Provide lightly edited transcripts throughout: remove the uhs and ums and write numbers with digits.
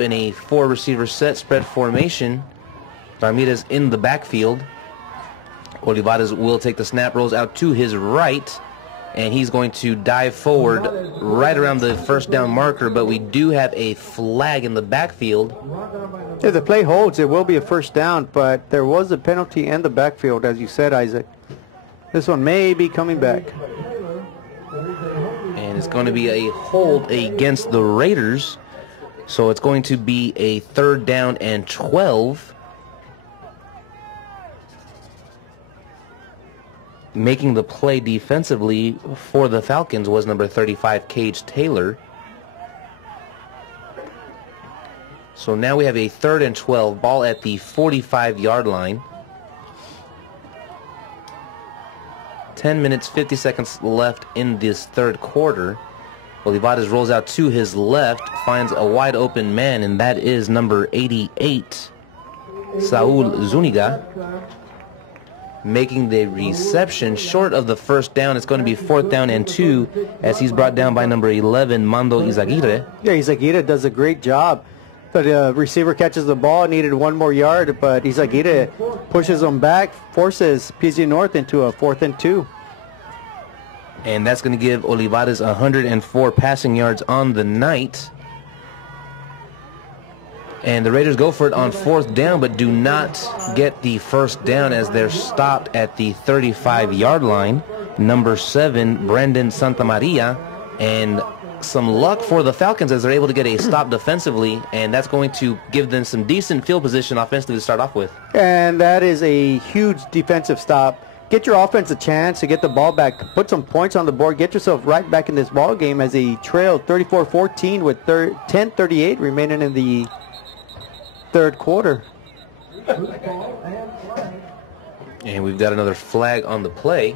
in a 4-receiver set spread formation. Ramirez in the backfield. Olivares will take the snap, rolls out to his right, and he's going to dive forward right around the first down marker, but we do have a flag in the backfield. If the play holds, it will be a first down, but there was a penalty in the backfield, as you said, Isaac. This one may be coming back. And it's going to be a hold against the Raiders. So it's going to be a 3rd down and 12. Making the play defensively for the Falcons was number 35, Cage Taylor. So now we have a 3rd and 12, ball at the 45-yard line. 10 minutes, 50 seconds left in this 3rd quarter. Olivares rolls out to his left, finds a wide open man, and that is number 88, Saul Zuniga. Making the reception short of the first down. It's going to be 4th down and 2 as he's brought down by number 11, Mando Izaguirre. Yeah, Izaguirre does a great job. The receiver catches the ball, needed 1 more yard, but Izaguirre pushes him back, forces PSJA North into a 4th and 2. And that's going to give Olivares 104 passing yards on the night. And the Raiders go for it on 4th down, but do not get the first down as they're stopped at the 35-yard line. Number 7, Brandon Santamaria. And some luck for the Falcons as they're able to get a stop defensively, and that's going to give them some decent field position offensively to start off with. And that is a huge defensive stop. Get your offense a chance to get the ball back, put some points on the board, get yourself right back in this ball game as he trailed 34-14 with 10:38 remaining in the 3rd quarter. And we've got another flag on the play.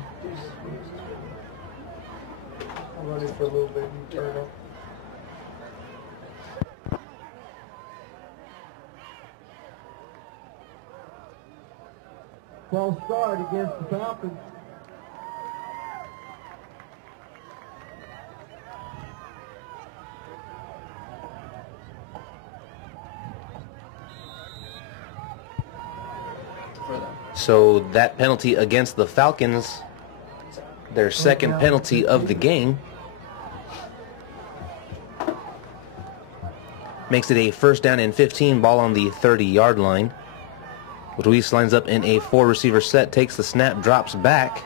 For a little bit and turn it off. False start against the Falcons. So that penalty against the Falcons, their 2nd penalty of the game, makes it a 1st down and 15, ball on the 30-yard line. Ruiz lines up in a 4-receiver set, takes the snap, drops back.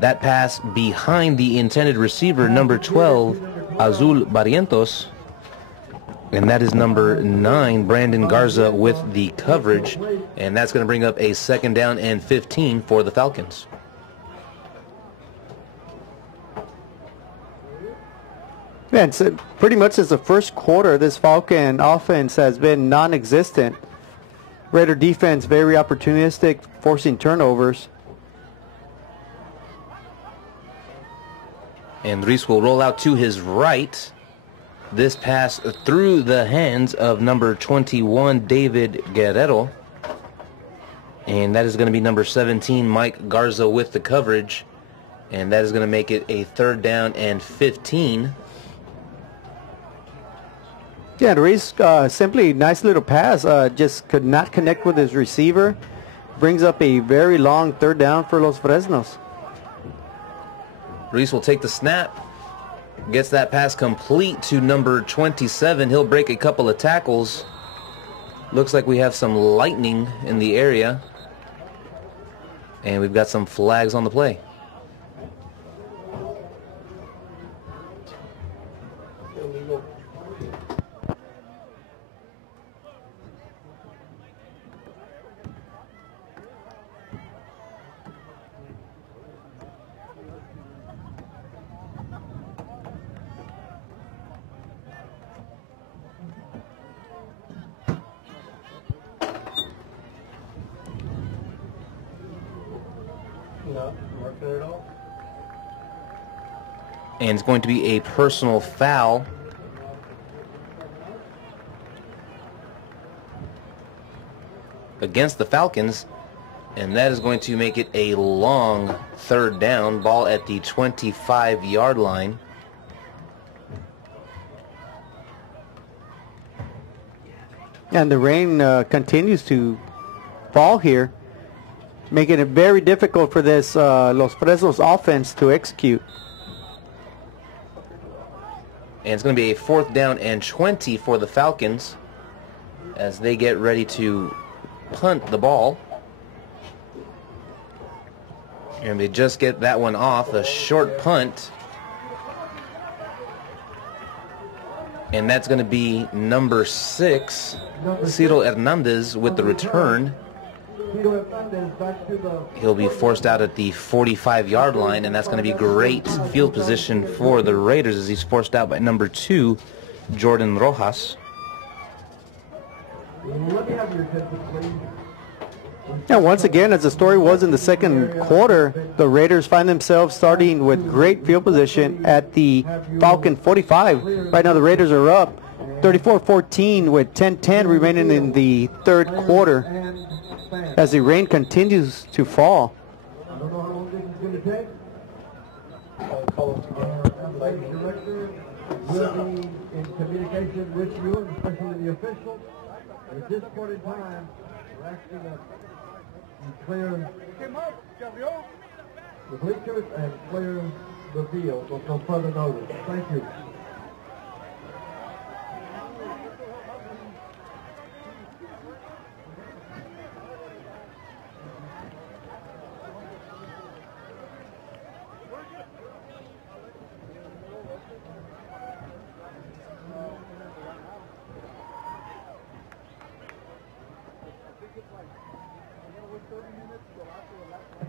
That pass behind the intended receiver, number 12, Azul Barrientos. And that is number 9, Brandon Garza, with the coverage. And that's going to bring up a 2nd down and 15 for the Falcons. Yeah, it's pretty much as the 1st quarter, this Falcon offense has been non-existent. Raider defense very opportunistic, forcing turnovers. And Ruiz will roll out to his right. This pass through the hands of number 21, David Guerrero. And that is going to be number 17, Mike Garza, with the coverage. And that is going to make it a 3rd down and 15. Yeah, Ruiz, simply nice little pass, just could not connect with his receiver. Brings up a very long 3rd down for Los Fresnos. Ruiz will take the snap, gets that pass complete to number 27. He'll break a couple of tackles. Looks like we have some lightning in the area. And we've got some flags on the play. No, working it off. And it's going to be a personal foul against the Falcons, and that is going to make it a long 3rd down, ball at the 25-yard line. And the rain continues to fall here, making it very difficult for this Los Fresnos offense to execute. And it's going to be a 4th down and 20 for the Falcons as they get ready to punt the ball. And they just get that one off, a short punt. And that's going to be number 6, Ciro Hernandez with the return. He'll be forced out at the 45-yard line, and that's going to be great field position for the Raiders as he's forced out by number 2, Jordan Rojas. Now, once again, as the story was in the second quarter, the Raiders find themselves starting with great field position at the Falcon 45. Right now, the Raiders are up 34-14 with 10:10 remaining in the third quarter as the rain continues to fall. I don't know how long this is going to take. Athletic director will be in communication with you, especially the officials. At this point in time, we're asking that you clear the bleachers and clear the field until further notice. Thank you.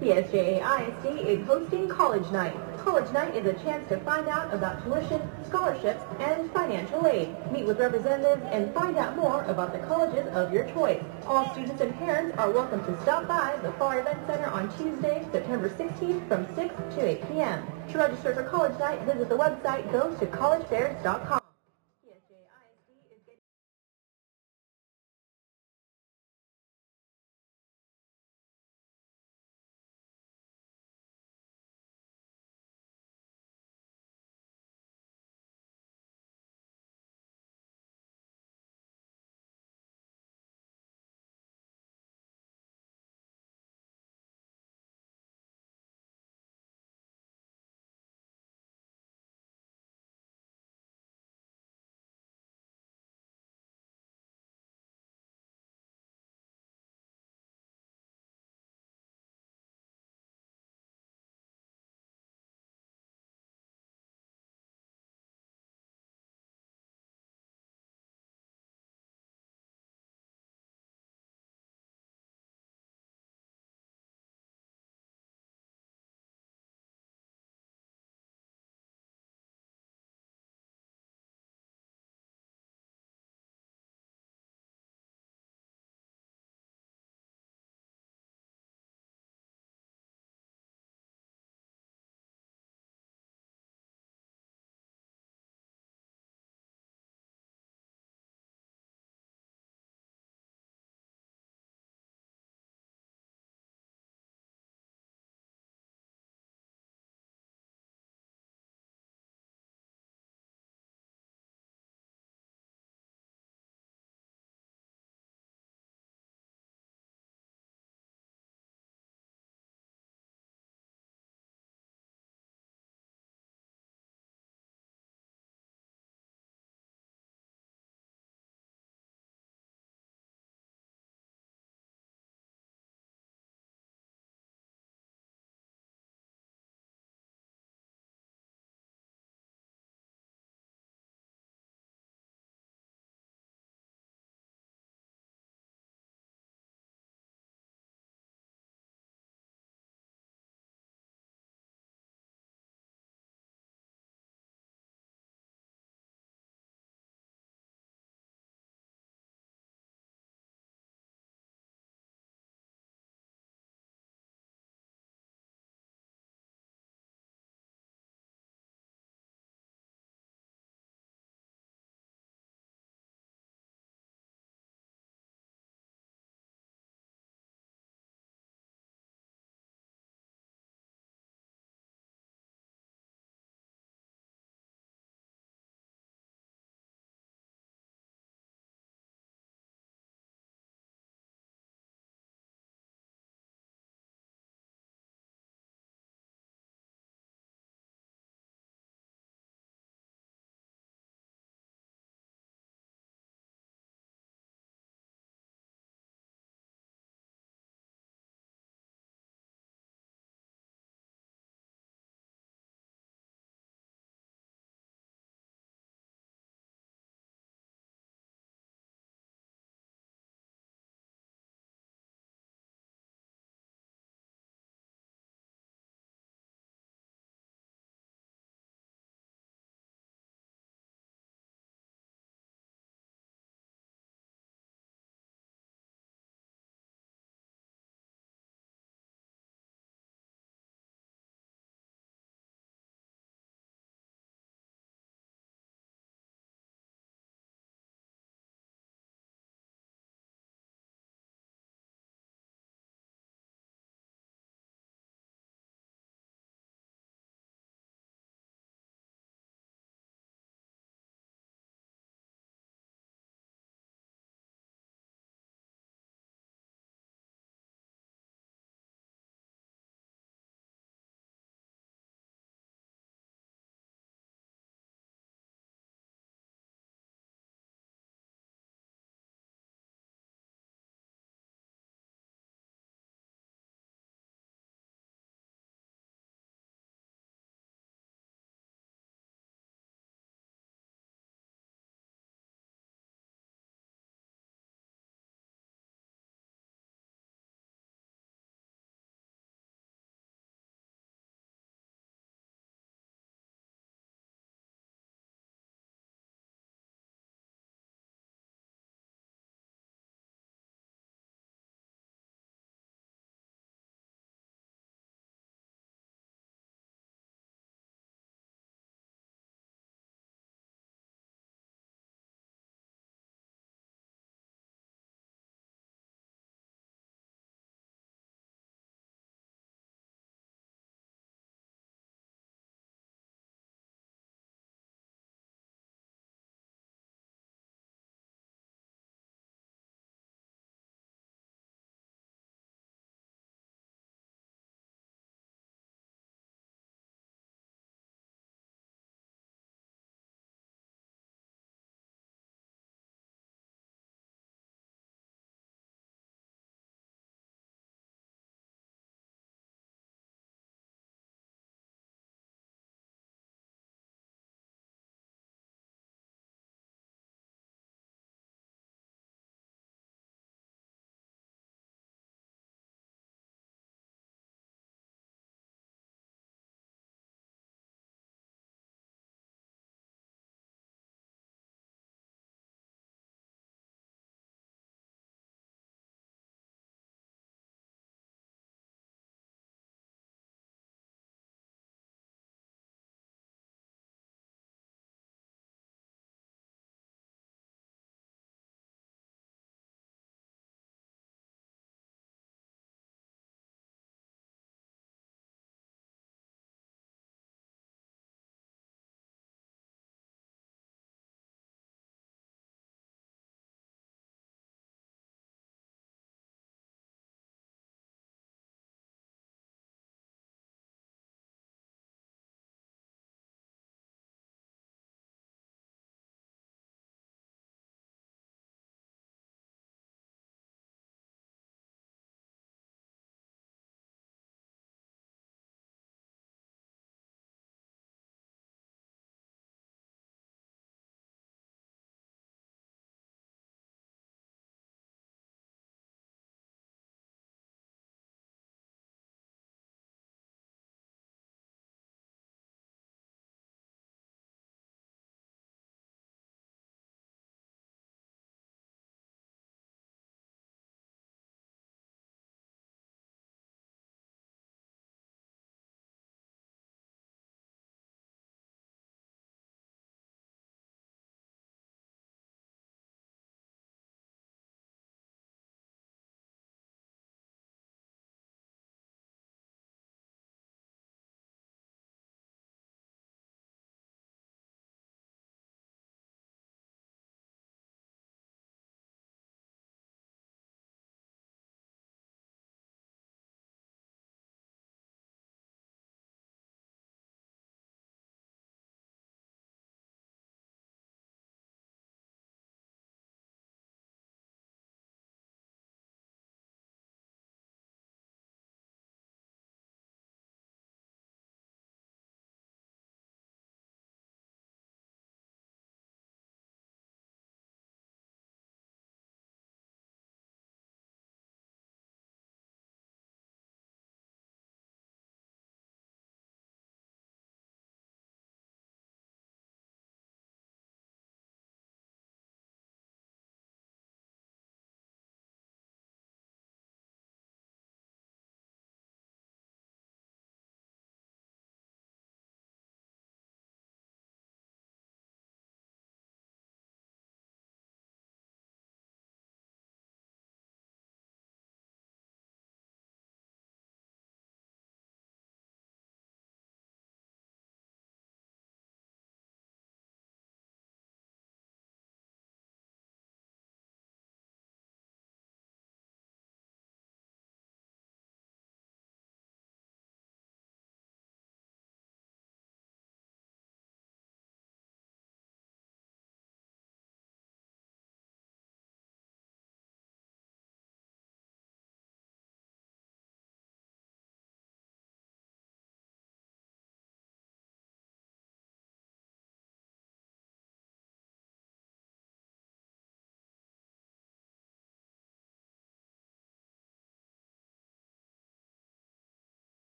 PSJA ISD is hosting College Night. College Night is a chance to find out about tuition, scholarships, and financial aid. Meet with representatives and find out more about the colleges of your choice. All students and parents are welcome to stop by the FAR Event Center on Tuesday, September 16th from 6 to 8 p.m. To register for College Night, visit the website gotocollegefairs.com.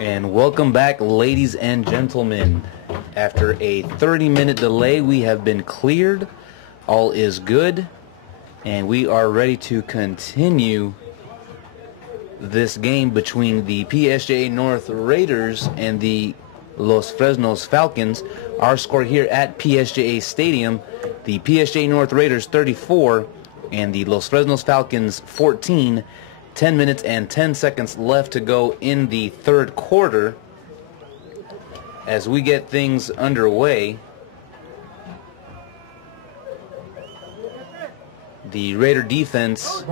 And welcome back, ladies and gentlemen. After a 30-minute delay, we have been cleared. All is good. And we are ready to continue this game between the PSJA North Raiders and the Los Fresnos Falcons. Our score here at PSJA Stadium, the PSJA North Raiders 34 and the Los Fresnos Falcons 14. 10 minutes and 10 seconds left to go in the third quarter. As we get things underway, the Raider defense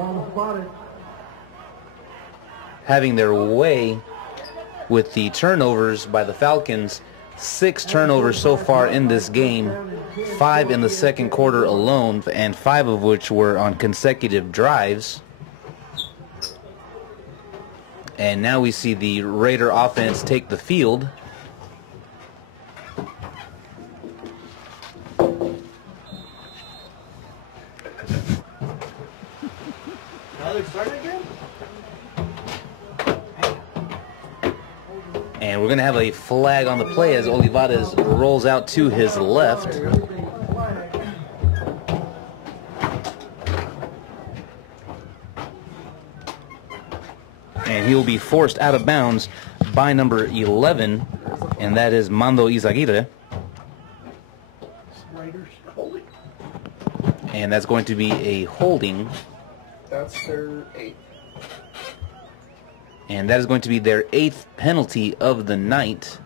having their way with the turnovers by the Falcons. 6 turnovers so far in this game, 5 in the second quarter alone, and 5 of which were on consecutive drives. And now we see the Raider offense take the field. And we're going to have a flag on the play as Olivares rolls out to his left. And he will be forced out of bounds by number 11, and that is Mando Izaguirre. And that's going to be a holding. That's their 8th. And that is going to be their 8th penalty of the night.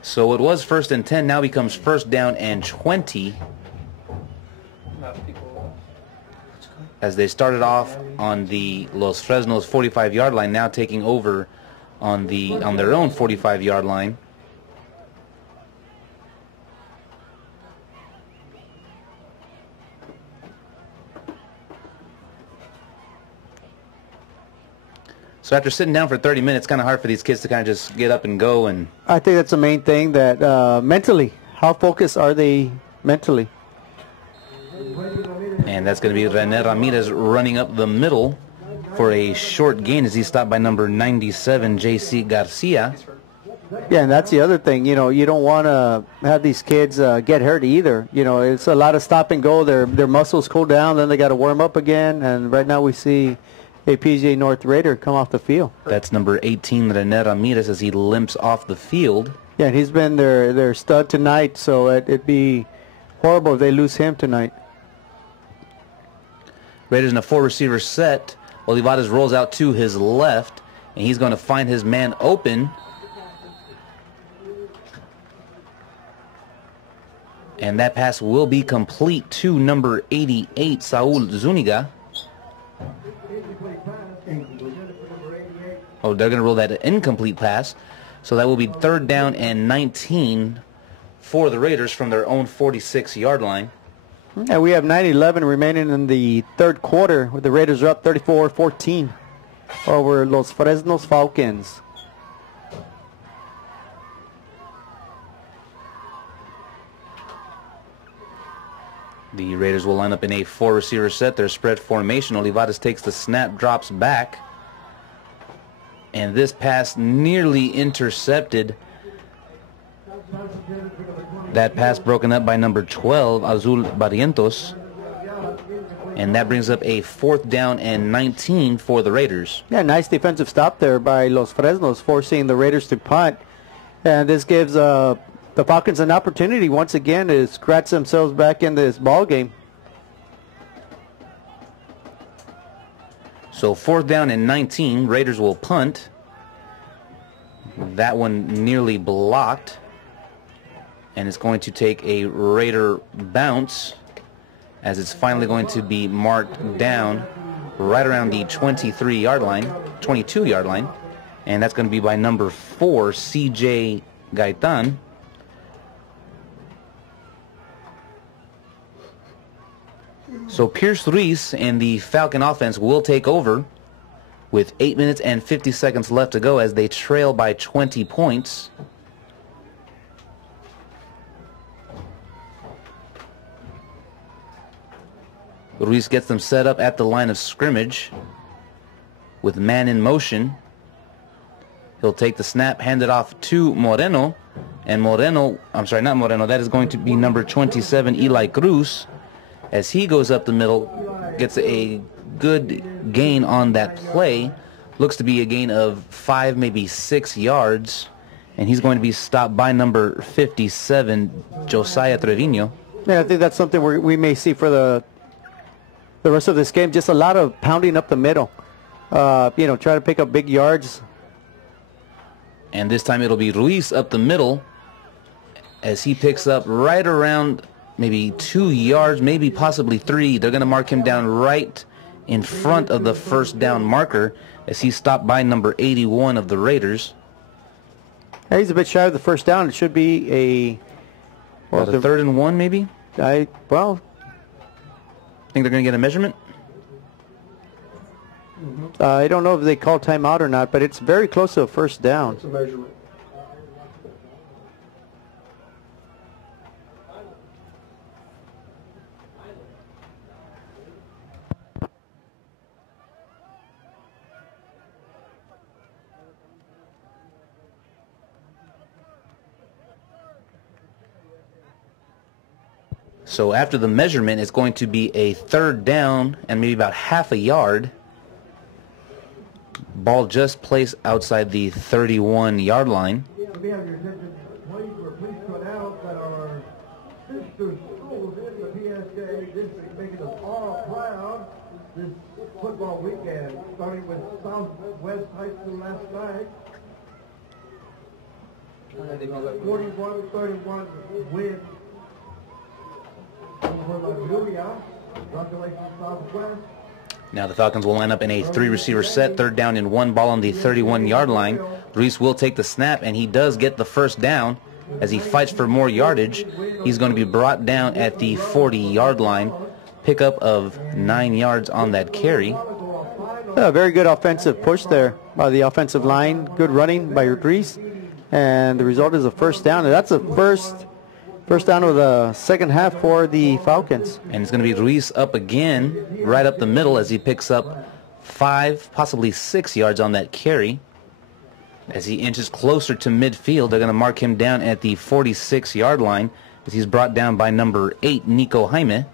So it was 1st and 10, now becomes 1st down and 20. As they started off on the Los Fresnos 45-yard line, now taking over on their own 45-yard line. So after sitting down for 30 minutes, it's kind of hard for these kids to kind of just get up and go. And I think that's the main thing, that mentally, how focused are they mentally? And that's going to be René Ramirez running up the middle for a short gain as he's stopped by number 97, J.C. Garcia. Yeah, and that's the other thing. You know, you don't want to have these kids get hurt either. You know, it's a lot of stop and go. Their muscles cool down, then they got to warm up again. And right now we see a PSJA North Raider come off the field. That's number 18, René Ramirez, as he limps off the field. Yeah, and he's been their stud tonight, so it'd be horrible if they lose him tonight. Raiders in a 4-receiver set. Olivares rolls out to his left, and he's going to find his man open. And that pass will be complete to number 88, Saul Zuniga. Oh, they're going to roll that incomplete pass. So that will be 3rd down and 19 for the Raiders from their own 46-yard line. And we have 9:11 remaining in the third quarter, with the Raiders are up 34-14 over Los Fresnos Falcons. The Raiders will line up in a 4-receiver set. Their spread formation. Olivares takes the snap, drops back. And this pass nearly intercepted. That pass broken up by number 12, Azul Barrientos. And that brings up a 4th down and 19 for the Raiders. Yeah, nice defensive stop there by Los Fresnos, forcing the Raiders to punt. And this gives the Falcons an opportunity once again to scratch themselves back in this ball game. So 4th down and 19, Raiders will punt. That one nearly blocked. And it's going to take a Raider bounce, as it's finally going to be marked down right around the 23-yard line, 22-yard line. And that's going to be by number 4, C.J. Gaitan. So Pierce Ruiz and the Falcon offense will take over with 8 minutes and 50 seconds left to go as they trail by 20 points. Ruiz gets them set up at the line of scrimmage with man in motion. He'll take the snap, hand it off to Moreno. And Moreno, I'm sorry, not Moreno, that is going to be number 27, Eli Cruz. As he goes up the middle, gets a good gain on that play. Looks to be a gain of 5, maybe 6 yards. And he's going to be stopped by number 57, Josiah Trevino. Yeah, I think that's something we may see for the rest of this game. Just a lot of pounding up the middle. Try to pick up big yards. And this time it'll be Ruiz up the middle as he picks up right around maybe 2 yards, maybe possibly 3. They're going to mark him down right in front of the first down marker as he's stopped by number 81 of the Raiders. Yeah, he's a bit shy of the first down. It should be a... Well, the 3rd and 1 maybe? Think they're going to get a measurement? I don't know if they call timeout or not, but it's very close to a first down. It's a measurement. So after the measurement, it's going to be a 3rd down and maybe about half a yard. Ball just placed outside the 31-yard line. Let me have your attention, please. We're pleased to announce that our sister schools in the PSJA district making us all proud this football weekend, starting with Southwest High School last night. 41-31 win over La Julia. Congratulations, Southwest. Now the Falcons will line up in a 3-receiver set, 3rd down and 1, ball on the 31-yard line. Ruiz will take the snap, and he does get the first down as he fights for more yardage. He's going to be brought down at the 40-yard line. Pickup of 9 yards on that carry. A very good offensive push there by the offensive line. Good running by Ruiz. And the result is a first down. And that's a first down of the second half for the Falcons. And it's going to be Ruiz up again, right up the middle as he picks up 5, possibly 6 yards on that carry. As he inches closer to midfield, they're going to mark him down at the 46-yard line as he's brought down by number 8, Nico Jaime.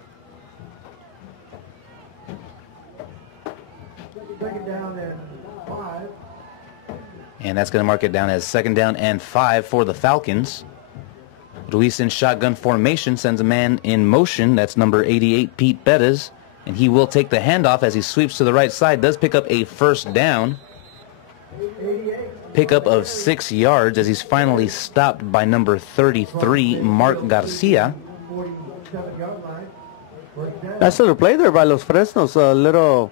Second down and 5. And that's going to mark it down as 2nd down and 5 for the Falcons. Ruiz in shotgun formation sends a man in motion. That's number 88, Pete Bettis. And he will take the handoff as he sweeps to the right side. Does pick up a first down. Pickup of 6 yards as he's finally stopped by number 33, Mark Garcia. Nice little play there by Los Fresnos. A little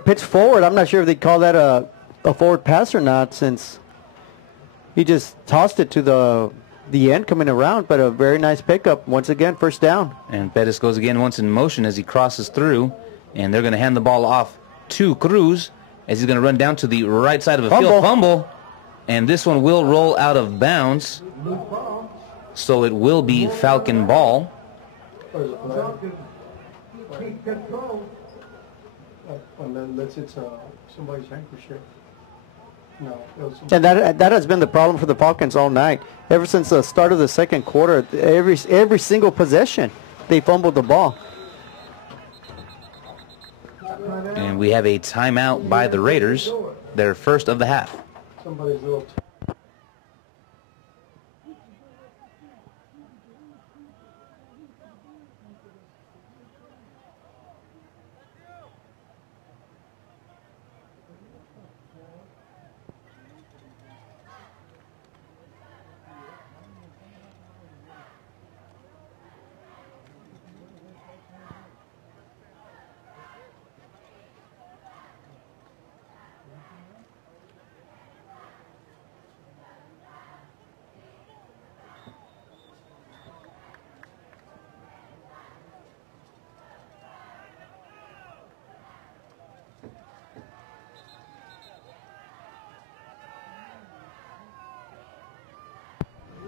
pitch forward. I'm not sure if they call that a forward pass or not, since he just tossed it to the end coming around, but a very nice pickup. Once again, first down. And Bettis goes again once in motion as he crosses through, and they're going to hand the ball off to Cruz as he's going to run down to the right side of the field. Fumble. And this one will roll out of bounds, so it will be Falcon ball. Unless it's somebody's handkerchief. No, and that has been the problem for the Falcons all night. Ever since the start of the second quarter, every single possession, they fumbled the ball. And we have a timeout by the Raiders, their first of the half. somebody's little.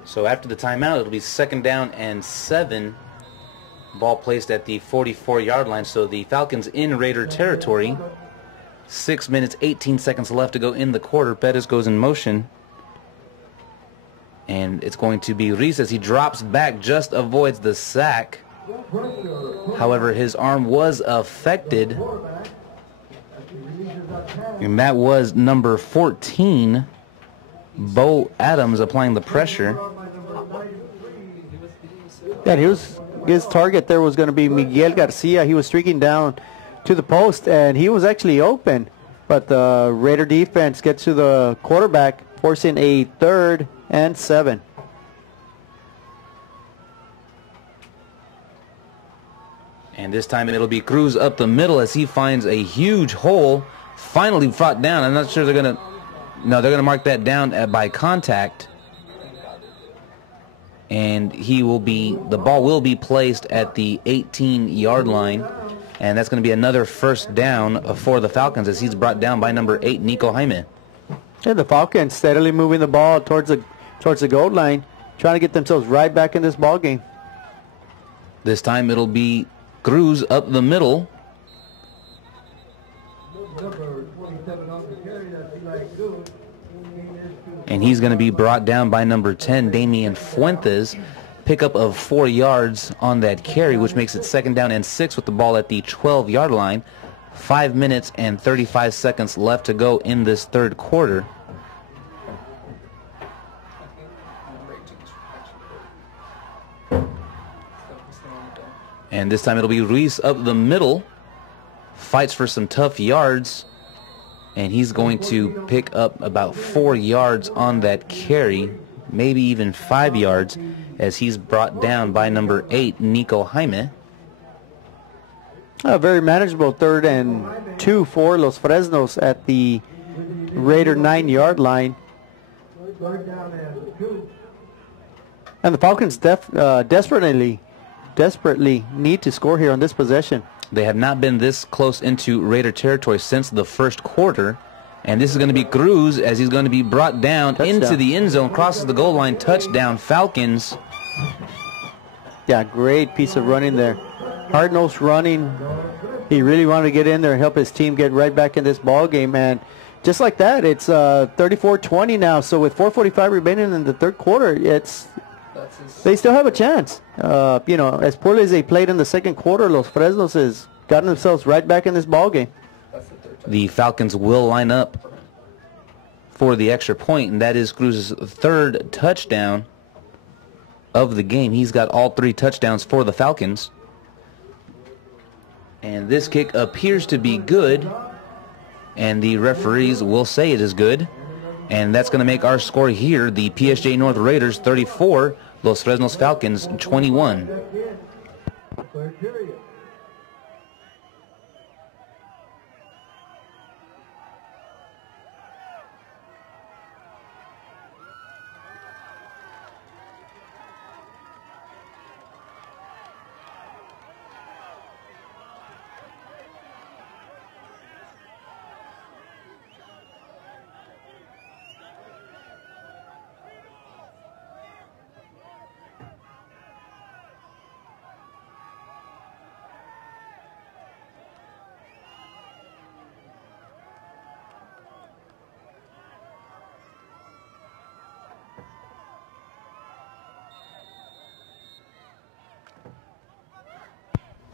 So after the timeout, it'll be 2nd down and 7. Ball placed at the 44-yard line. So the Falcons in Raider territory. 6 minutes, 18 seconds left to go in the quarter. Perez goes in motion. And it's going to be Reese as he drops back, just avoids the sack. However, his arm was affected. And that was number 14, Bo Adams, applying the pressure. Yeah, his target there was going to be Miguel Garcia. He was streaking down to the post, and he was actually open. But the Raider defense gets to the quarterback, forcing a 3rd and 7. And this time it'll be Cruz up the middle as he finds a huge hole. Finally fought down. I'm not sure they're going to... No, they're going to mark that down by contact. And the ball will be placed at the 18-yard line. And that's going to be another first down for the Falcons as he's brought down by number 8, Nico Jaime. And the Falcons steadily moving the ball towards the goal line, trying to get themselves right back in this ball game. This time it'll be Cruz up the middle. And he's going to be brought down by number 10, Damian Fuentes. Pickup of 4 yards on that carry, which makes it 2nd down and 6 with the ball at the 12-yard line. 5 minutes and 35 seconds left to go in this third quarter. And this time it'll be Ruiz up the middle. Fights for some tough yards. And he's going to pick up about 4 yards on that carry. Maybe even 5 yards as he's brought down by number 8, Nico Jaime. A very manageable 3rd and 2 for Los Fresnos at the Raider 9-yard line. And the Falcons desperately need to score here on this possession. They have not been this close into Raider territory since the first quarter. And this is going to be Cruz as he's going to be brought down into the end zone, crosses the goal line, touchdown, Falcons. Yeah, great piece of running there. Hard-nosed running. He really wanted to get in there and help his team get right back in this ball game. And just like that, it's 34-20 now. So with 4:45 remaining in the third quarter, they still have a chance. As poorly as they played in the second quarter, Los Fresnos has gotten themselves right back in this ball game. The Falcons will line up for the extra point, and that is Cruz's 3rd touchdown of the game. He's got all 3 touchdowns for the Falcons. And this kick appears to be good, and the referees will say it is good. And that's going to make our score here, the PSJA North Raiders 34, Los Fresnos Falcons 21.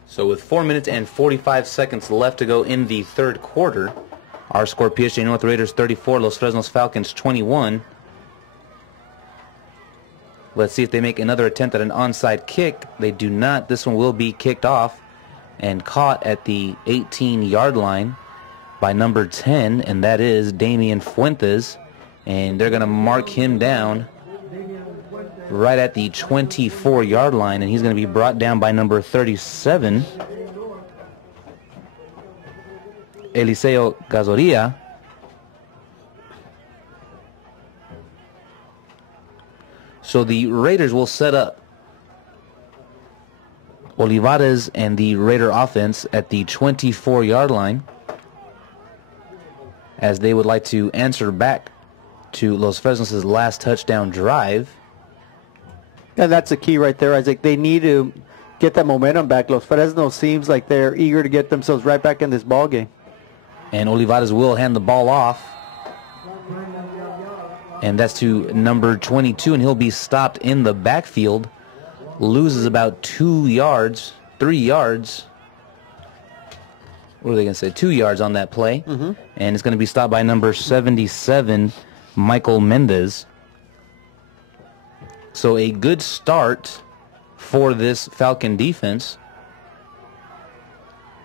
So with 4 minutes and 45 seconds left to go in the third quarter, our score PSJA North Raiders 34, Los Fresnos Falcons 21. Let's see if they make another attempt at an onside kick. They do not. This one will be kicked off and caught at the 18-yard line by number 10, and that is Damian Fuentes. And they're going to mark him down right at the 24-yard line, and he's going to be brought down by number 37, Eliseo Gazoria. So the Raiders will set up Olivares and the Raider offense at the 24-yard line as they would like to answer back to Los Fresnos' last touchdown drive. And that's the key right there, Isaac. They need to get that momentum back. Los Fresnos seems like they're eager to get themselves right back in this ball game. And Olivares will hand the ball off. And that's to number 22, and he'll be stopped in the backfield. Loses about 2 yards, 3 yards. What are they going to say? 2 yards on that play. And it's going to be stopped by number 77, Michael Mendez. So a good start for this Falcon defense.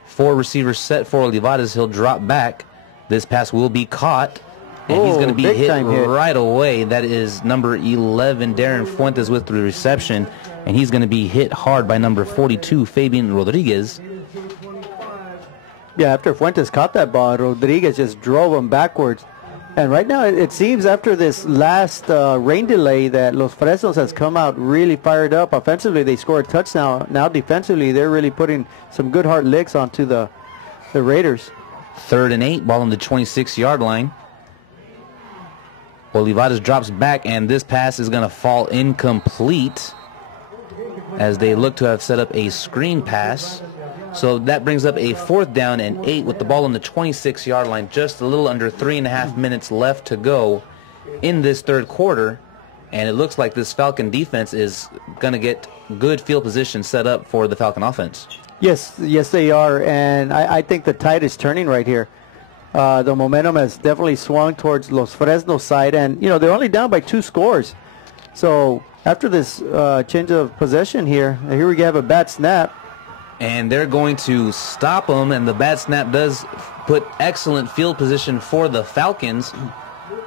4 receivers set for Olivares. He'll drop back. This pass will be caught. And he's going to be hit right away. That is number 11, Darren Fuentes, with the reception. And he's going to be hit hard by number 42, Fabian Rodriguez. Yeah, after Fuentes caught that ball, Rodriguez just drove him backwards. And right now, it seems after this last rain delay that Los Fresnos has come out really fired up. Offensively, they scored a touchdown. Now defensively, they're really putting some good hard licks onto the Raiders. 3rd and 8, ball on the 26-yard line. Olivares drops back, and this pass is going to fall incomplete as they look to have set up a screen pass. So that brings up a 4th down and 8 with the ball on the 26-yard line. Just a little under 3.5 minutes left to go in this 3rd quarter. And it looks like this Falcon defense is going to get good field position set up for the Falcon offense. Yes, they are. And I think the tide is turning right here. The momentum has definitely swung towards Los Fresnos side. And, you know, they're only down by 2 scores. So after this change of possession here we have a bad snap. And they're going to stop them, and the bad snap does put excellent field position for the Falcons.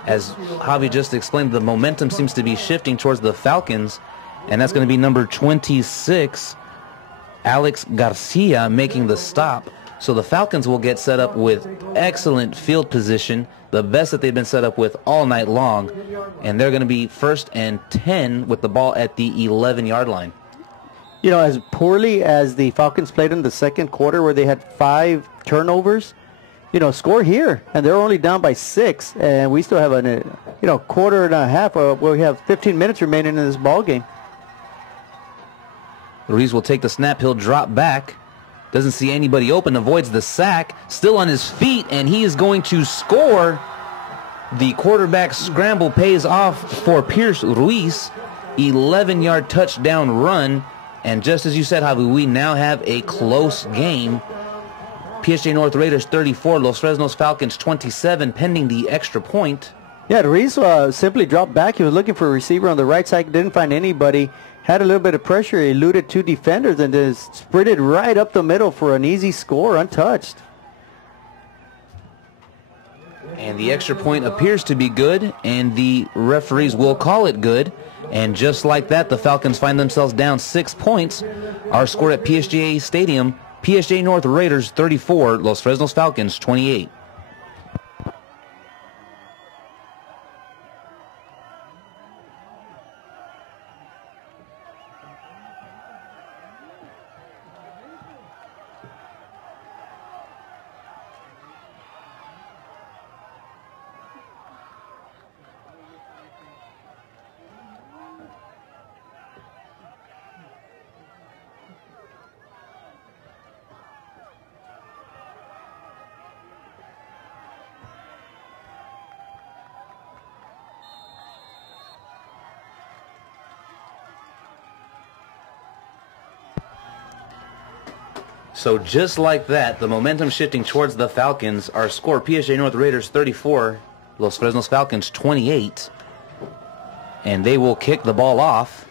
As Javi just explained, the momentum seems to be shifting towards the Falcons, and that's going to be number 26, Alex Garcia, making the stop. So the Falcons will get set up with excellent field position, the best that they've been set up with all night long, and they're going to be 1st and 10 with the ball at the 11-yard line. You know, as poorly as the Falcons played in the 2nd quarter where they had 5 turnovers, you know, score here, and they're only down by 6, and we still have a quarter and a half where we have 15 minutes remaining in this ball game. Ruiz will take the snap. He'll drop back. Doesn't see anybody open. Avoids the sack. Still on his feet, and he is going to score. The quarterback scramble pays off for Pierce Ruiz. 11-yard touchdown run. And just as you said, Javi, we now have a close game. PSJA North Raiders 34, Los Fresnos Falcons 27, pending the extra point. Yeah, Ruiz simply dropped back. He was looking for a receiver on the right side, didn't find anybody. Had a little bit of pressure, he eluded 2 defenders and just sprinted right up the middle for an easy score, untouched. And the extra point appears to be good, and the referees will call it good. And just like that, the Falcons find themselves down 6 points. Our score at PSJA Stadium, PSJA North Raiders 34, Los Fresnos Falcons 28. So just like that, the momentum shifting towards the Falcons. Our score, PSJA North Raiders 34, Los Fresnos Falcons 28. And they will kick the ball off.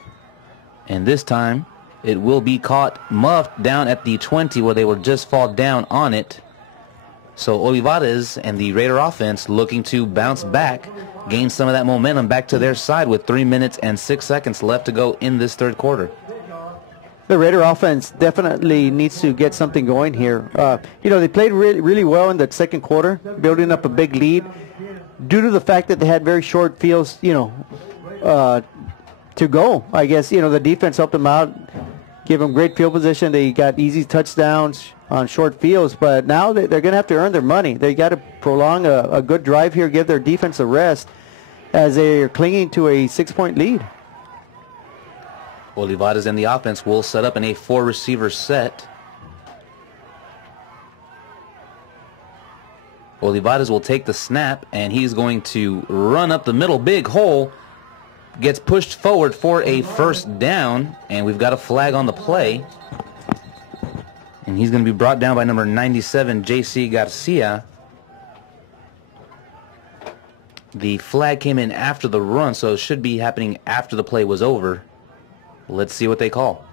And this time, it will be caught muffed down at the 20 where they will just fall down on it. So Olivares and the Raider offense looking to bounce back, gain some of that momentum back to their side with 3 minutes and 6 seconds left to go in this 3rd quarter. The Raider offense definitely needs to get something going here. You know, they played really well in that 2nd quarter, building up a big lead. Due to the fact that they had very short fields, you know, to go, I guess, you know, the defense helped them out, give them great field position. They got easy touchdowns on short fields, but now they're going to have to earn their money. They got to prolong a good drive here, give their defense a rest as they're clinging to a 6-point lead. Olivares and the offense will set up in a 4-receiver set. Olivares will take the snap, and he's going to run up the middle. Big hole. Gets pushed forward for a first down, and we've got a flag on the play. And he's going to be brought down by number 97, J.C. Garcia. The flag came in after the run, so it should be happening after the play was over. Let's see what they call.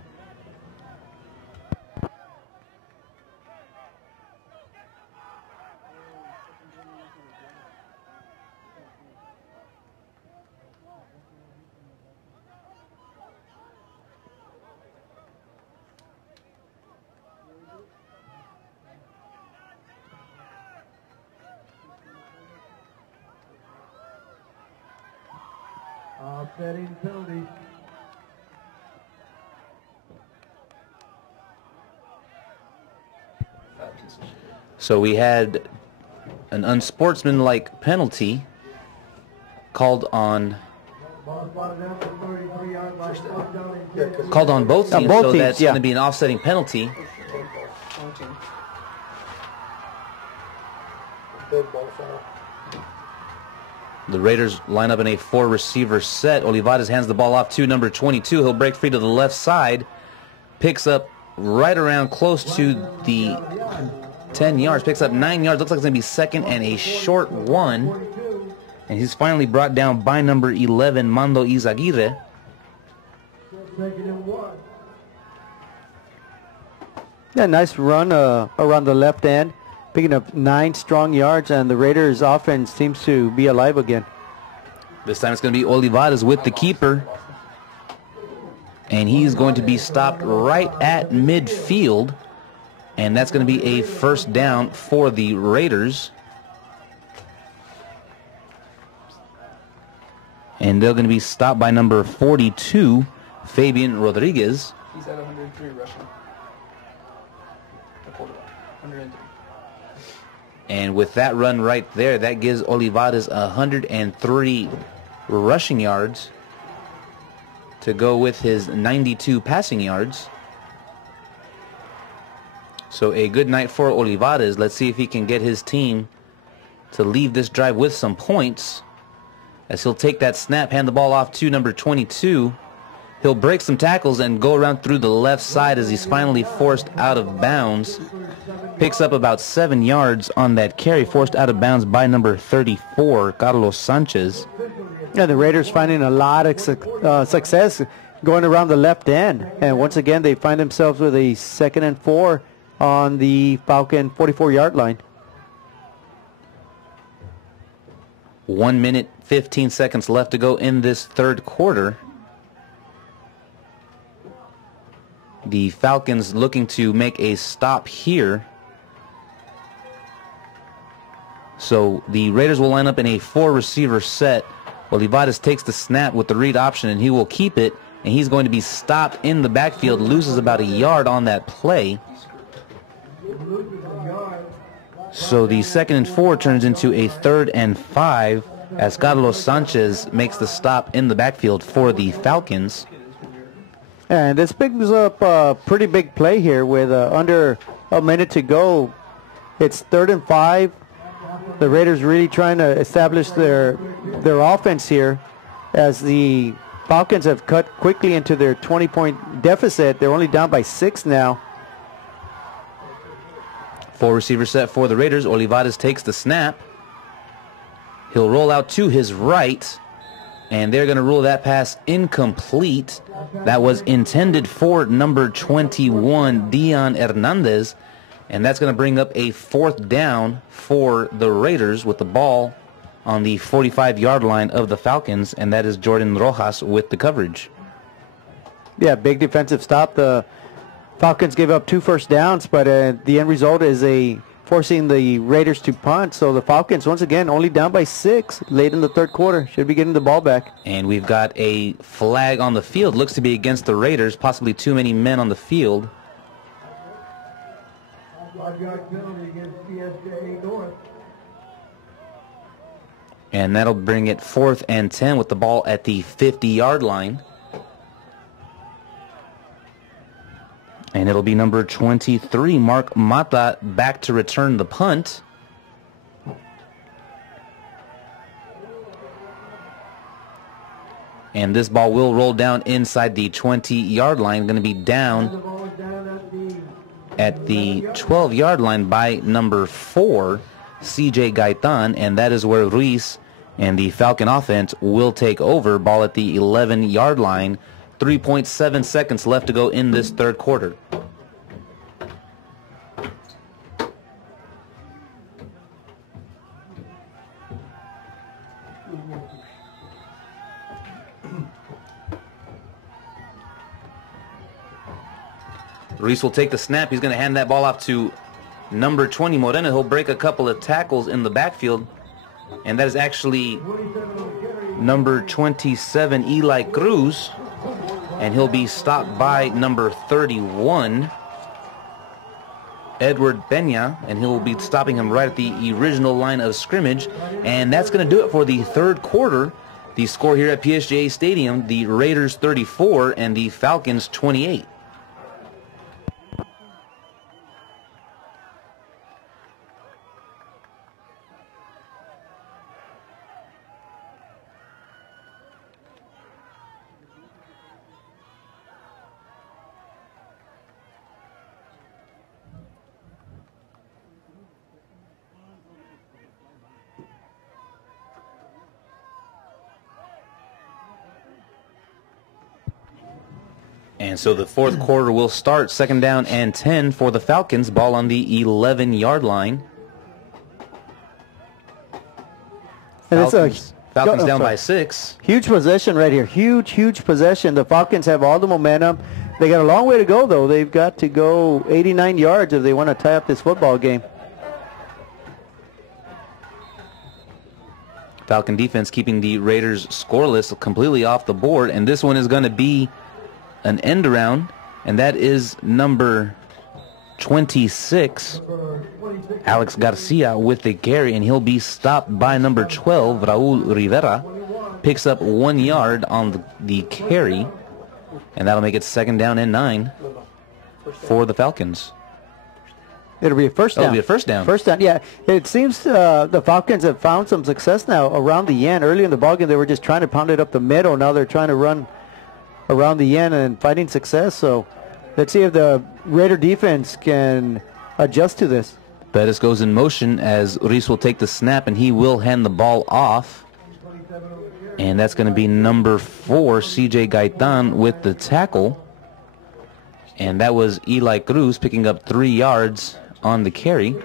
Offsetting penalty. So we had an unsportsmanlike penalty called on both teams, both so teams, that's yeah. going to be an offsetting penalty. Dead ball foul. The Raiders line up in a 4-receiver set. Olivares hands the ball off to number 22. He'll break free to the left side. Picks up right around close to the 10 yards. Picks up 9 yards. Looks like it's going to be second and a short one. And he's finally brought down by number 11, Mando Izaguirre. Yeah, nice run around the left end. Picking up 9 strong yards, and the Raiders' offense seems to be alive again. This time it's going to be Olivares with the keeper. And he's going to be stopped right at midfield. And that's going to be a first down for the Raiders. And they're going to be stopped by number 42, Fabian Rodriguez. He's at 103 rushing. 103. And with that run right there, that gives Olivares 103 rushing yards to go with his 92 passing yards. So a good night for Olivares. Let's see if he can get his team to leave this drive with some points, as he'll take that snap, hand the ball off to number 22. He'll break some tackles and go around through the left side as he's finally forced out of bounds. Picks up about 7 yards on that carry, forced out of bounds by number 34, Carlos Sanchez. Yeah, the Raiders finding a lot of success going around the left end. And once again, they find themselves with a 2nd and 4 on the Falcon 44-yard line. 1 minute, 15 seconds left to go in this third quarter. The Falcons looking to make a stop here. So the Raiders will line up in a 4-receiver set. Olivares takes the snap with the read option, and he will keep it. And he's going to be stopped in the backfield, loses about a yard on that play. So the 2nd and 4 turns into a 3rd and 5 as Carlos Sanchez makes the stop in the backfield for the Falcons. And this picks up a pretty big play here with under a minute to go. It's 3rd and 5. The Raiders really trying to establish their offense here, as the Falcons have cut quickly into their 20-point deficit. They're only down by 6 now. 4-receiver set for the Raiders. Olivares takes the snap. He'll roll out to his right, and they're going to rule that pass incomplete. That was intended for number 21, Dion Hernandez, and that's going to bring up a 4th down for the Raiders with the ball on the 45-yard line of the Falcons, and that is Jordan Rojas with the coverage. Yeah, big defensive stop. The Falcons gave up 2 first downs, but the end result is forcing the Raiders to punt. So the Falcons, once again, only down by 6 late in the third quarter. Should be getting the ball back. And we've got a flag on the field. Looks to be against the Raiders, possibly too many men on the field. 5-yard penalty against PSJA North. And that'll bring it 4th and 10 with the ball at the 50-yard line. And it'll be number 23, Mark Mata, back to return the punt. And this ball will roll down inside the 20-yard line. Going to be down The ball is down at the 12-yard line by number 4, CJ Gaitan, and that is where Ruiz and the Falcon offense will take over. Ball at the 11-yard line. 3.7 seconds left to go in this third quarter. Ruiz will take the snap. He's going to hand that ball off to number 20, Moreno. He'll break a couple of tackles in the backfield. And that is actually number 27, Eli Cruz. And he'll be stopped by number 31, Edward Peña. And he'll be stopping him right at the original line of scrimmage. And that's going to do it for the third quarter. The score here at PSJA Stadium, the Raiders 34 and the Falcons 28. And so the fourth quarter will start. Second down and 10 for the Falcons. Ball on the 11-yard line. And Falcons down by 6. Huge possession right here. Huge possession. The Falcons have all the momentum. They got a long way to go, though. They've got to go 89 yards if they want to tie up this football game. Falcon defense keeping the Raiders scoreless completely off the board. And this one is going to be an end around, and that is number 26, Alex Garcia, with the carry, and he'll be stopped by number 12, Raul Rivera. Picks up 1 yard on the carry, and that'll make it second down and 9 for the Falcons. It'll be a first down. It'll be a first down. First down, yeah. It seems the Falcons have found some success now around the end. Early in the ballgame, they were just trying to pound it up the middle. Now they're trying to run around the end and finding success. So let's see if the Raider defense can adjust to this. Bettis goes in motion as Ruiz will take the snap, and he will hand the ball off. And that's going to be number 4, CJ Gaitan, with the tackle. And that was Eli Cruz picking up 3 yards on the carry.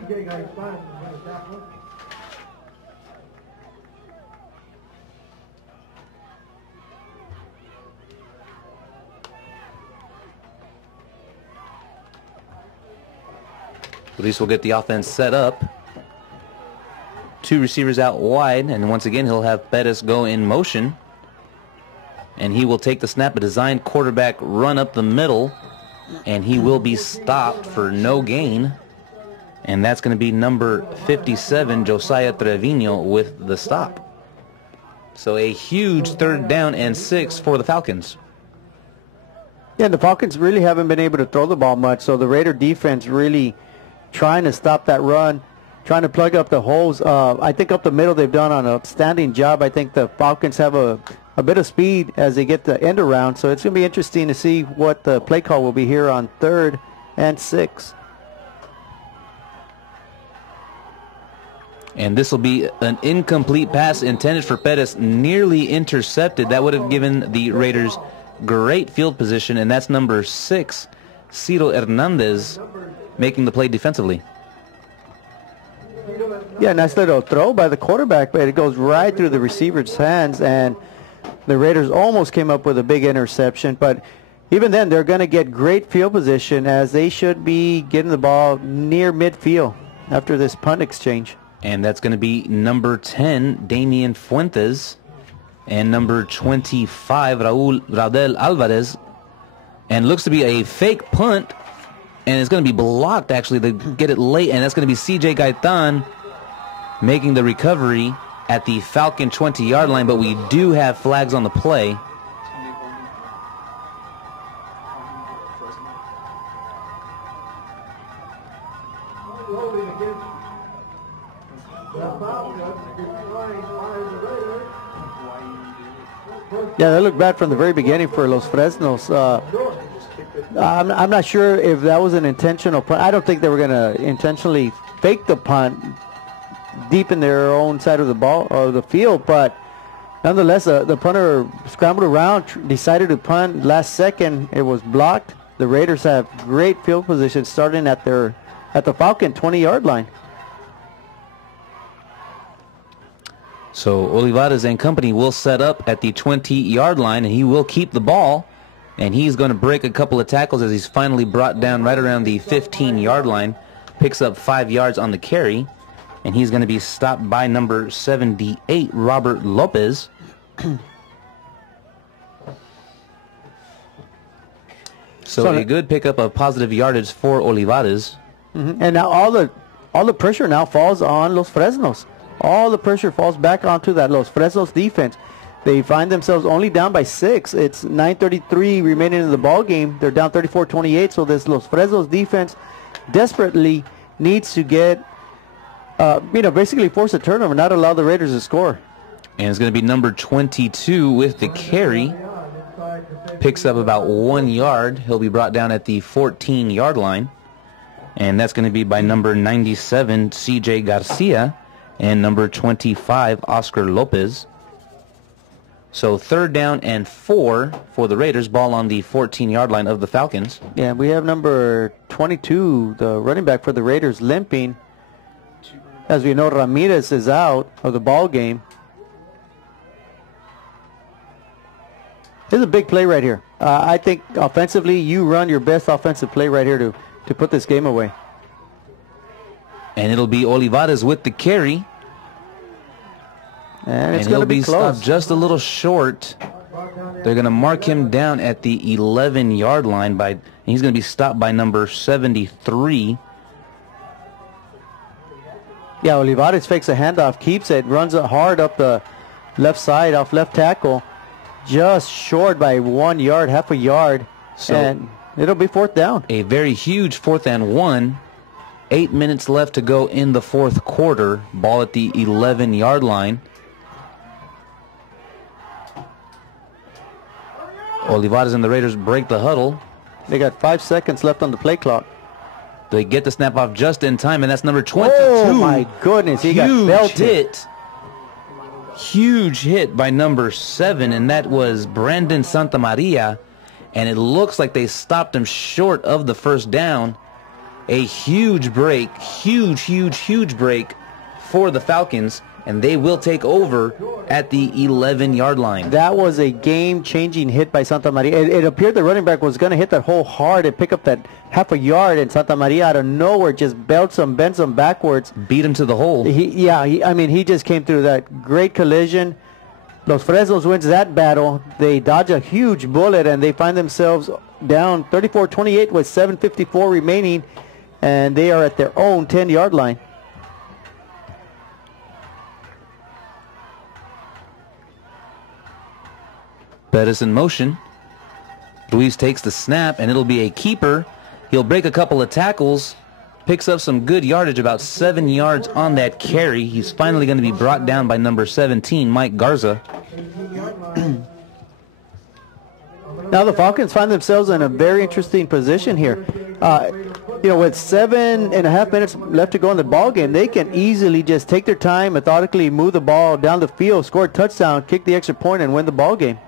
Ruiz will get the offense set up. 2 receivers out wide, and once again he'll have Bettis go in motion. And he will take the snap, a designed quarterback run up the middle, and he will be stopped for no gain. And that's going to be number 57, Josiah Trevino, with the stop. So a huge third down and 6 for the Falcons. Yeah, the Falcons really haven't been able to throw the ball much, so the Raider defense really trying to stop that run, trying to plug up the holes. I think up the middle they've done an outstanding job. I think the Falcons have a bit of speed as they get the end around, so it's going to be interesting to see what the play call will be here on 3rd and 6. And this will be an incomplete pass intended for Pettis, nearly intercepted. That would have given the Raiders great field position, and that's number 6, Ciro Hernandez, making the play defensively. Yeah, nice little throw by the quarterback, but it goes right through the receiver's hands, and the Raiders almost came up with a big interception. But even then, they're going to get great field position as they should be getting the ball near midfield after this punt exchange. And that's going to be number 10, Damian Fuentes, and number 25, Raudel Alvarez. And looks to be a fake punt, and it's going to be blocked, actually. They get it late, and that's going to be CJ Gaitan making the recovery at the Falcon 20-yard line, but we do have flags on the play. Yeah, that looked bad from the very beginning for Los Fresnos. I'm not sure if that was an intentional punt. I don't think they were going to intentionally fake the punt deep in their own side of the ball or the field, but nonetheless, the punter scrambled around, decided to punt last second. It was blocked. The Raiders have great field position starting at the Falcon 20-yard line. So Olivares and company will set up at the 20-yard line, and he will keep the ball. And he's going to break a couple of tackles as he's finally brought down right around the 15-yard line. Picks up 5 yards on the carry. And he's going to be stopped by number 78, Robert Lopez. So a good pickup of positive yardage for Olivares. And now all the pressure now falls on Los Fresnos. All the pressure falls back onto that Los Fresnos defense. They find themselves only down by 6. It's 9:33 remaining in the ball game. They're down 34-28. So this Los Fresnos defense desperately needs to get, basically force a turnover, not allow the Raiders to score. And it's going to be number 22 with the carry. Picks up about 1 yard. He'll be brought down at the 14-yard line. And that's going to be by number 97, C.J. Garcia, and number 25, Oscar Lopez. So 3rd down and 4 for the Raiders. Ball on the 14-yard line of the Falcons. Yeah, we have number 22, the running back for the Raiders, limping. As we know, Ramirez is out of the ball game. This is a big play right here. I think offensively, you run your best offensive play right here to put this game away. And it'll be Olivares with the carry. And it's going to be close. Stopped just a little short. They're going to mark him down at the 11-yard line. And he's going to be stopped by number 73. Yeah, Olivares fakes a handoff, keeps it, runs it hard up the left side off left tackle. Just short by 1 yard, half a yard. And it'll be 4th down. A very huge 4th and 1. 8 minutes left to go in the 4th quarter. Ball at the 11-yard line. Olivares and the Raiders break the huddle. They got 5 seconds left on the play clock. They get the snap off just in time, and that's number 22. Oh, my goodness. He got belted. Huge hit by number 7, and that was Brandon Santamaria. And it looks like they stopped him short of the 1st down. A huge break, huge break for the Falcons, and they will take over at the 11-yard line. That was a game-changing hit by Santamaria. It appeared the running back was going to hit that hole hard and pick up that half a yard, and Santamaria out of nowhere just bends him backwards. Beat him to the hole. He just came through that great collision. Los Fresnos wins that battle. They dodge a huge bullet, and they find themselves down 34-28 with 7:54 remaining, and they are at their own 10-yard line. Bettis in motion. Ruiz takes the snap, and it'll be a keeper. He'll break a couple of tackles, picks up some good yardage, about 7 yards on that carry. He's finally going to be brought down by number 17, Mike Garza. Now the Falcons find themselves in a very interesting position here. With 7.5 minutes left to go in the ball game, they can easily just take their time, methodically move the ball down the field, score a touchdown, kick the extra point, and win the ball game.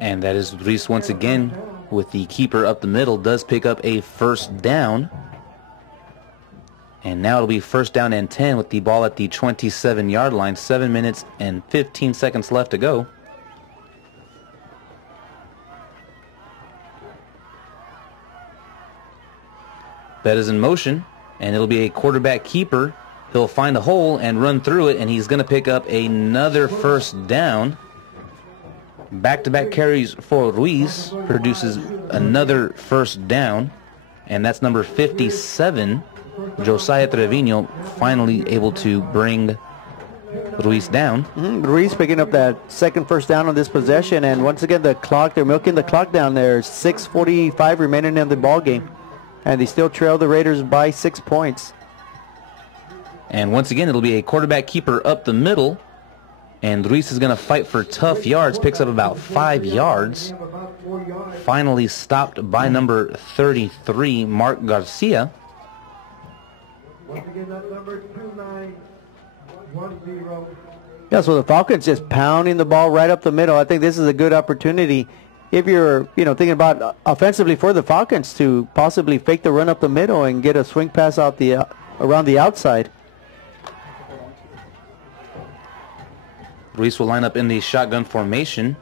And that is Ruiz once again with the keeper up the middle, does pick up a 1st down. And now it'll be 1st down and 10 with the ball at the 27-yard line. 7 minutes and 15 seconds left to go. Bettis in motion, and it'll be a quarterback keeper. He'll find a hole and run through it, and he's going to pick up another 1st down. Back-to-back carries for Ruiz produces another 1st down, and that's number 57. Josiah Trevino finally able to bring Ruiz down. Ruiz picking up that second 1st down on this possession, and once again they're milking the clock down there. 6:45 remaining in the ball game, and they still trail the Raiders by 6 points. And once again, it'll be a quarterback keeper up the middle. And Ruiz is going to fight for tough yards. Picks up about 5 yards. Finally stopped by number 33, Mark Garcia. Once again, that number 2910. Yeah, so the Falcons just pounding the ball right up the middle. I think this is a good opportunity if you're, thinking about offensively for the Falcons to possibly fake the run up the middle and get a swing pass out around the outside. Ruiz will line up in the shotgun formation.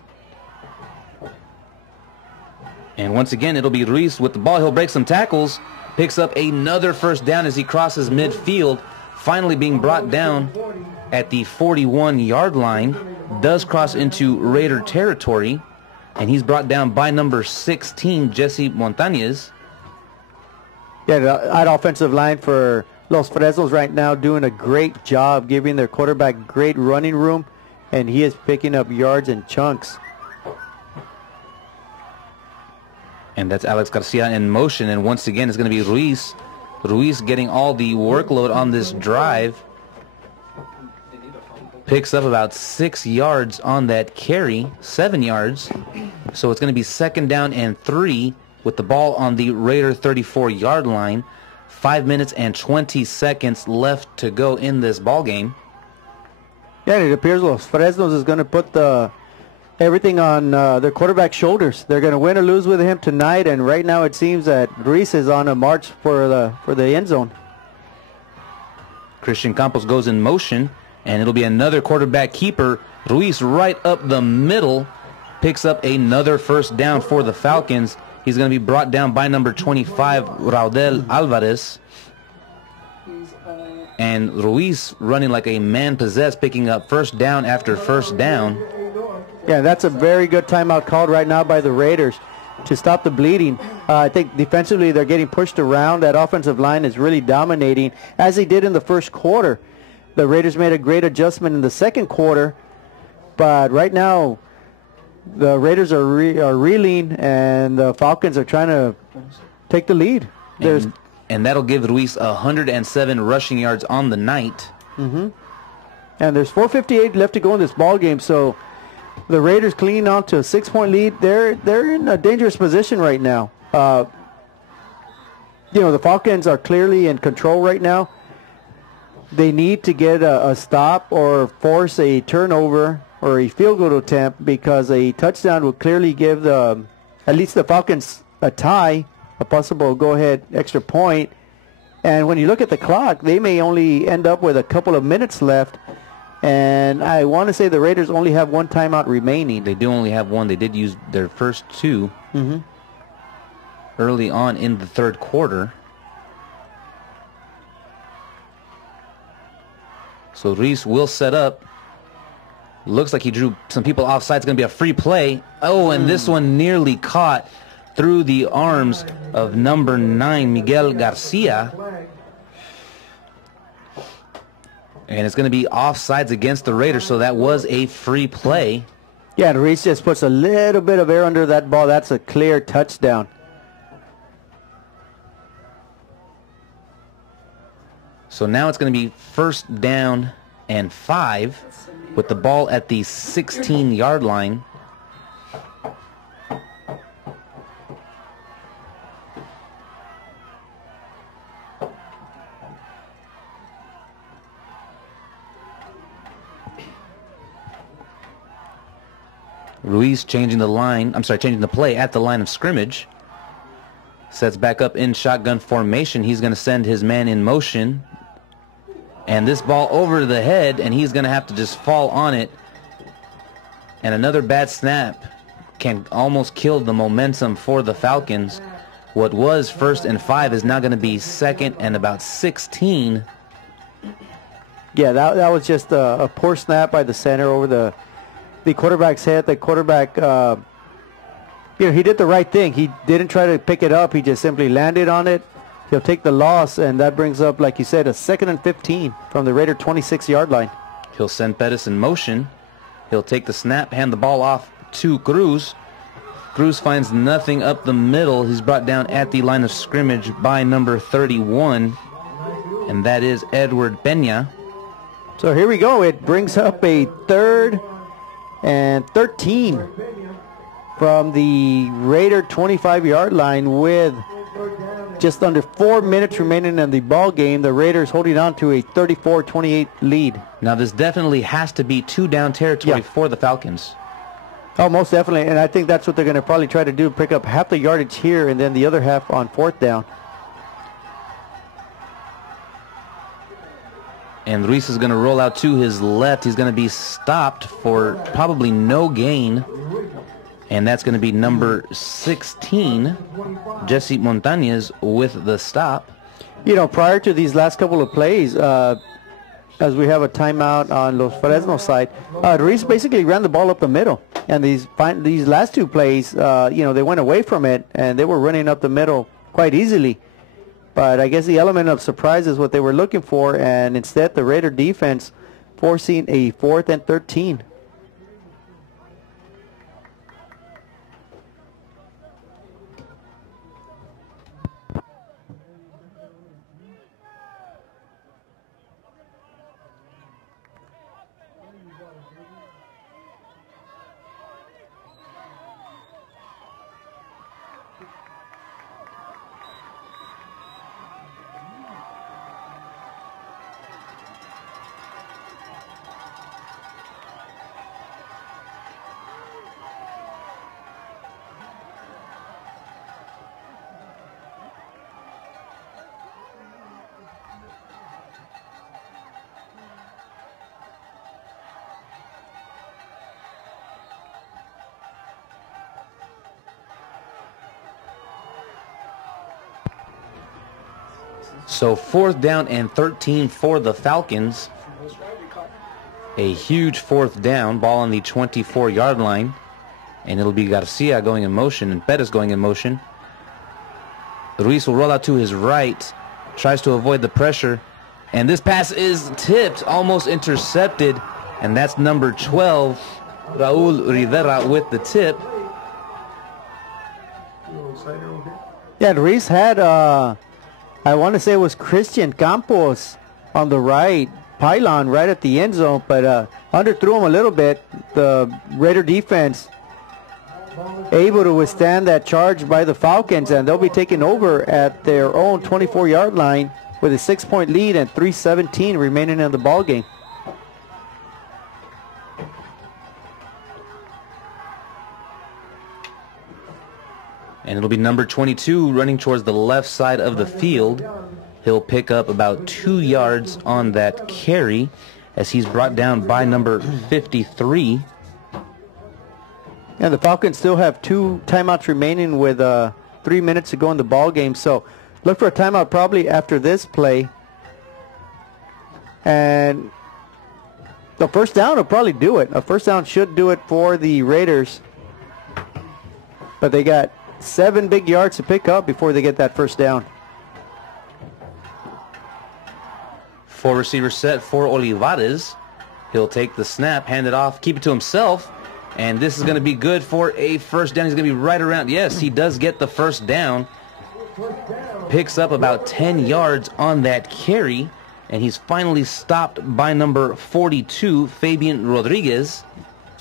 And once again, it'll be Ruiz with the ball. He'll break some tackles. Picks up another first down as he crosses midfield. Finally being brought down at the 41-yard line. Does cross into Raider territory. And he's brought down by number 16, Jesse Montañez. Yeah, that offensive line for Los Fresnos right now doing a great job giving their quarterback great running room. And he is picking up yards in chunks. And that's Alex Garcia in motion. And once again, it's going to be Ruiz. Ruiz getting all the workload on this drive. Picks up about 6 yards on that carry. 7 yards. So it's going to be 2nd down and 3 with the ball on the Raider 34-yard line. 5 minutes and 20 seconds left to go in this ball game. Yeah, it appears Los Fresnos is going to put everything on their quarterback's shoulders. They're going to win or lose with him tonight, and right now it seems that Ruiz is on a march for the end zone. Christian Campos goes in motion, and it'll be another quarterback keeper. Ruiz right up the middle, picks up another first down for the Falcons. He's going to be brought down by number 25, Raudel Alvarez. And Ruiz running like a man possessed, picking up first down after first down. Yeah, that's a very good timeout called right now by the Raiders to stop the bleeding. I think defensively they're getting pushed around. That offensive line is really dominating, as they did in the first quarter. The Raiders made a great adjustment in the second quarter, but right now the Raiders are reeling, and the Falcons are trying to take the lead. And that'll give Ruiz 107 rushing yards on the night. And there's 4:58 left to go in this ball game, so the Raiders clinging on to a 6-point lead. They're in a dangerous position right now. The Falcons are clearly in control right now. They need to get a stop or force a turnover or a field goal attempt, because a touchdown would clearly give at least the Falcons a tie, a possible go-ahead extra point. And when you look at the clock, they may only end up with a couple of minutes left. And I want to say the Raiders only have one timeout remaining. They do only have one. They did use their first two early on in the third quarter. So Ruiz will set up. Looks like he drew some people offside. It's going to be a free play. Oh, and this one nearly caught through the arms of number 9, Miguel Garcia. And it's going to be offsides against the Raiders, so that was a free play. Yeah, and Ruiz just puts a little bit of air under that ball. That's a clear touchdown. So now it's going to be 1st down and 5 with the ball at the 16-yard line. Ruiz changing the play at the line of scrimmage. Sets back up in shotgun formation. He's going to send his man in motion. And this ball over the head, and he's going to have to just fall on it. And another bad snap can almost kill the momentum for the Falcons. What was 1st and 5 is now going to be 2nd and about 16. Yeah, that was just a poor snap by the center over the quarterback's head. The quarterback, he did the right thing. He didn't try to pick it up. He just simply landed on it. He'll take the loss, and that brings up, like you said, a 2nd and 15 from the Raider 26-yard line. He'll send Pettis in motion. He'll take the snap, hand the ball off to Cruz. Cruz finds nothing up the middle. He's brought down at the line of scrimmage by number 31. and that is Edward Peña. So here we go. It brings up a 3rd and 13 from the Raider 25-yard line with just under 4 minutes remaining in the ball game. The Raiders holding on to a 34-28 lead. Now this definitely has to be 2-down territory for the Falcons. Oh, most definitely. And I think that's what they're going to probably try to do, pick up half the yardage here and then the other half on 4th down. And Ruiz is going to roll out to his left. He's going to be stopped for probably no gain. And that's going to be number 16, Jesse Montañez, with the stop. You know, prior to these last couple of plays, as we have a timeout on Los Fresnos side, Ruiz basically ran the ball up the middle. And these last 2 plays, you know, they went away from it, and they were running up the middle quite easily. But I guess the element of surprise is what they were looking for, and instead the Raider defense forcing a 4th and 13. So 4th down and 13 for the Falcons. A huge 4th down, ball on the 24-yard line. And it'll be Garcia going in motion and Perez going in motion. Ruiz will roll out to his right, tries to avoid the pressure. And this pass is tipped, almost intercepted. And that's number 12, Raul Rivera with the tip. Yeah, Ruiz had, I want to say it was Christian Campos on the right pylon right at the end zone, but underthrew him a little bit. The Raider defense able to withstand that charge by the Falcons, and they'll be taking over at their own 24-yard line with a 6-point lead and 3:17 remaining in the ball game. And it'll be number 22 running towards the left side of the field. He'll pick up about 2 yards on that carry as he's brought down by number 53. And the Falcons still have 2 timeouts remaining with 3 minutes to go in the ball game. So look for a timeout probably after this play. And the first down will probably do it. A first down should do it for the Raiders. But they got 7 big yards to pick up before they get that first down. 4 receivers set for Olivares. He'll take the snap, hand it off, keep it to himself. And this is going to be good for a first down. He's going to be right around. Yes, he does get the first down. Picks up about 10 yards on that carry. And he's finally stopped by number 42, Fabian Rodriguez.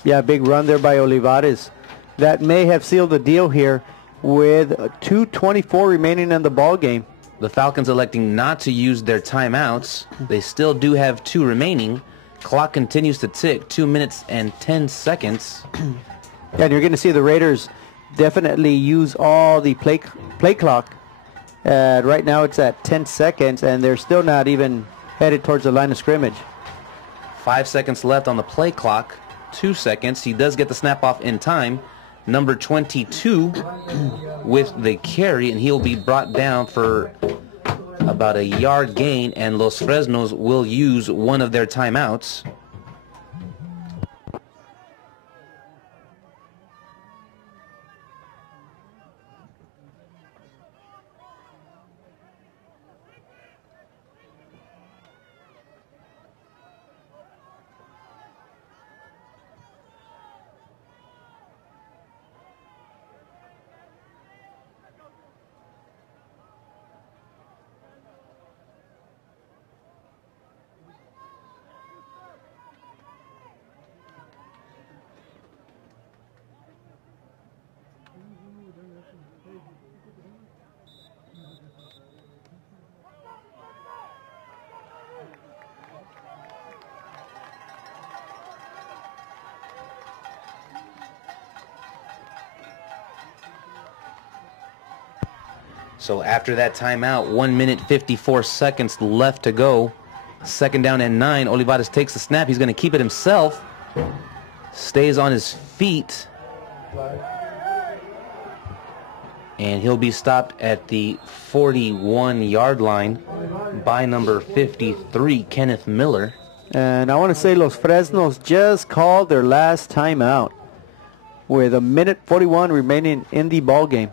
Yeah, big run there by Olivares. That may have sealed the deal here with 2:24 remaining in the ball game. The Falcons electing not to use their timeouts. They still do have 2 remaining. Clock continues to tick, 2 minutes and 10 seconds. And you're going to see the Raiders definitely use all the play clock. Right now it's at 10 seconds, and they're still not even headed towards the line of scrimmage. 5 seconds left on the play clock. 2 seconds. He does get the snap off in time. Number 22 with the carry, and he'll be brought down for about a yard gain, and Los Fresnos will use one of their timeouts. So after that timeout, 1 minute 54 seconds left to go. 2nd down and 9. Olivares takes the snap. He's going to keep it himself. Stays on his feet. And he'll be stopped at the 41-yard line by number 53, Kenneth Miller. And I want to say Los Fresnos just called their last timeout with 1 minute 41 remaining in the ball game.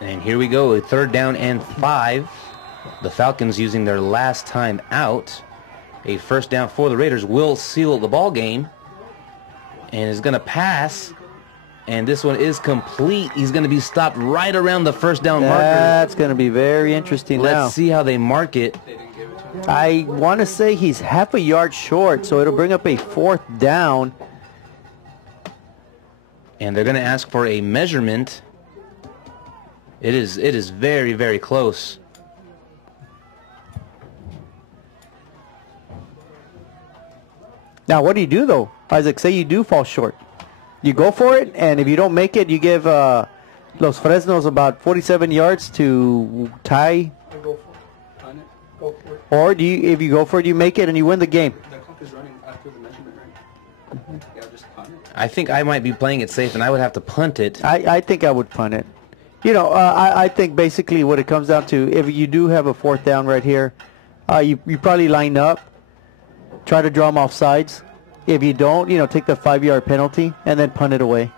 And here we go, a 3rd down and 5. The Falcons using their last time out. A 1st down for the Raiders will seal the ball game. And is going to pass. And this one is complete. He's going to be stopped right around the 1st down marker. That's going to be very interesting now. Let's see how they mark it. I want to say he's half a yard short, so it'll bring up a 4th down. And they're going to ask for a measurement. It is very, very close. Now, what do you do, though? Isaac, say you do fall short. You go for it, and if you don't make it, you give Los Fresnos about 47 yards to tie. Go for it. On it. Go for it. Or do you, if you go for it, you make it and you win the game. The clock is running after the measurement, right? Yeah, just punt it. I think I might be playing it safe, and I would have to punt it. I think I would punt it. You know, I think basically what it comes down to, if you do have a 4th down right here, you probably line up, try to draw them off sides. If you don't, you know, take the 5-yard penalty and then punt it away.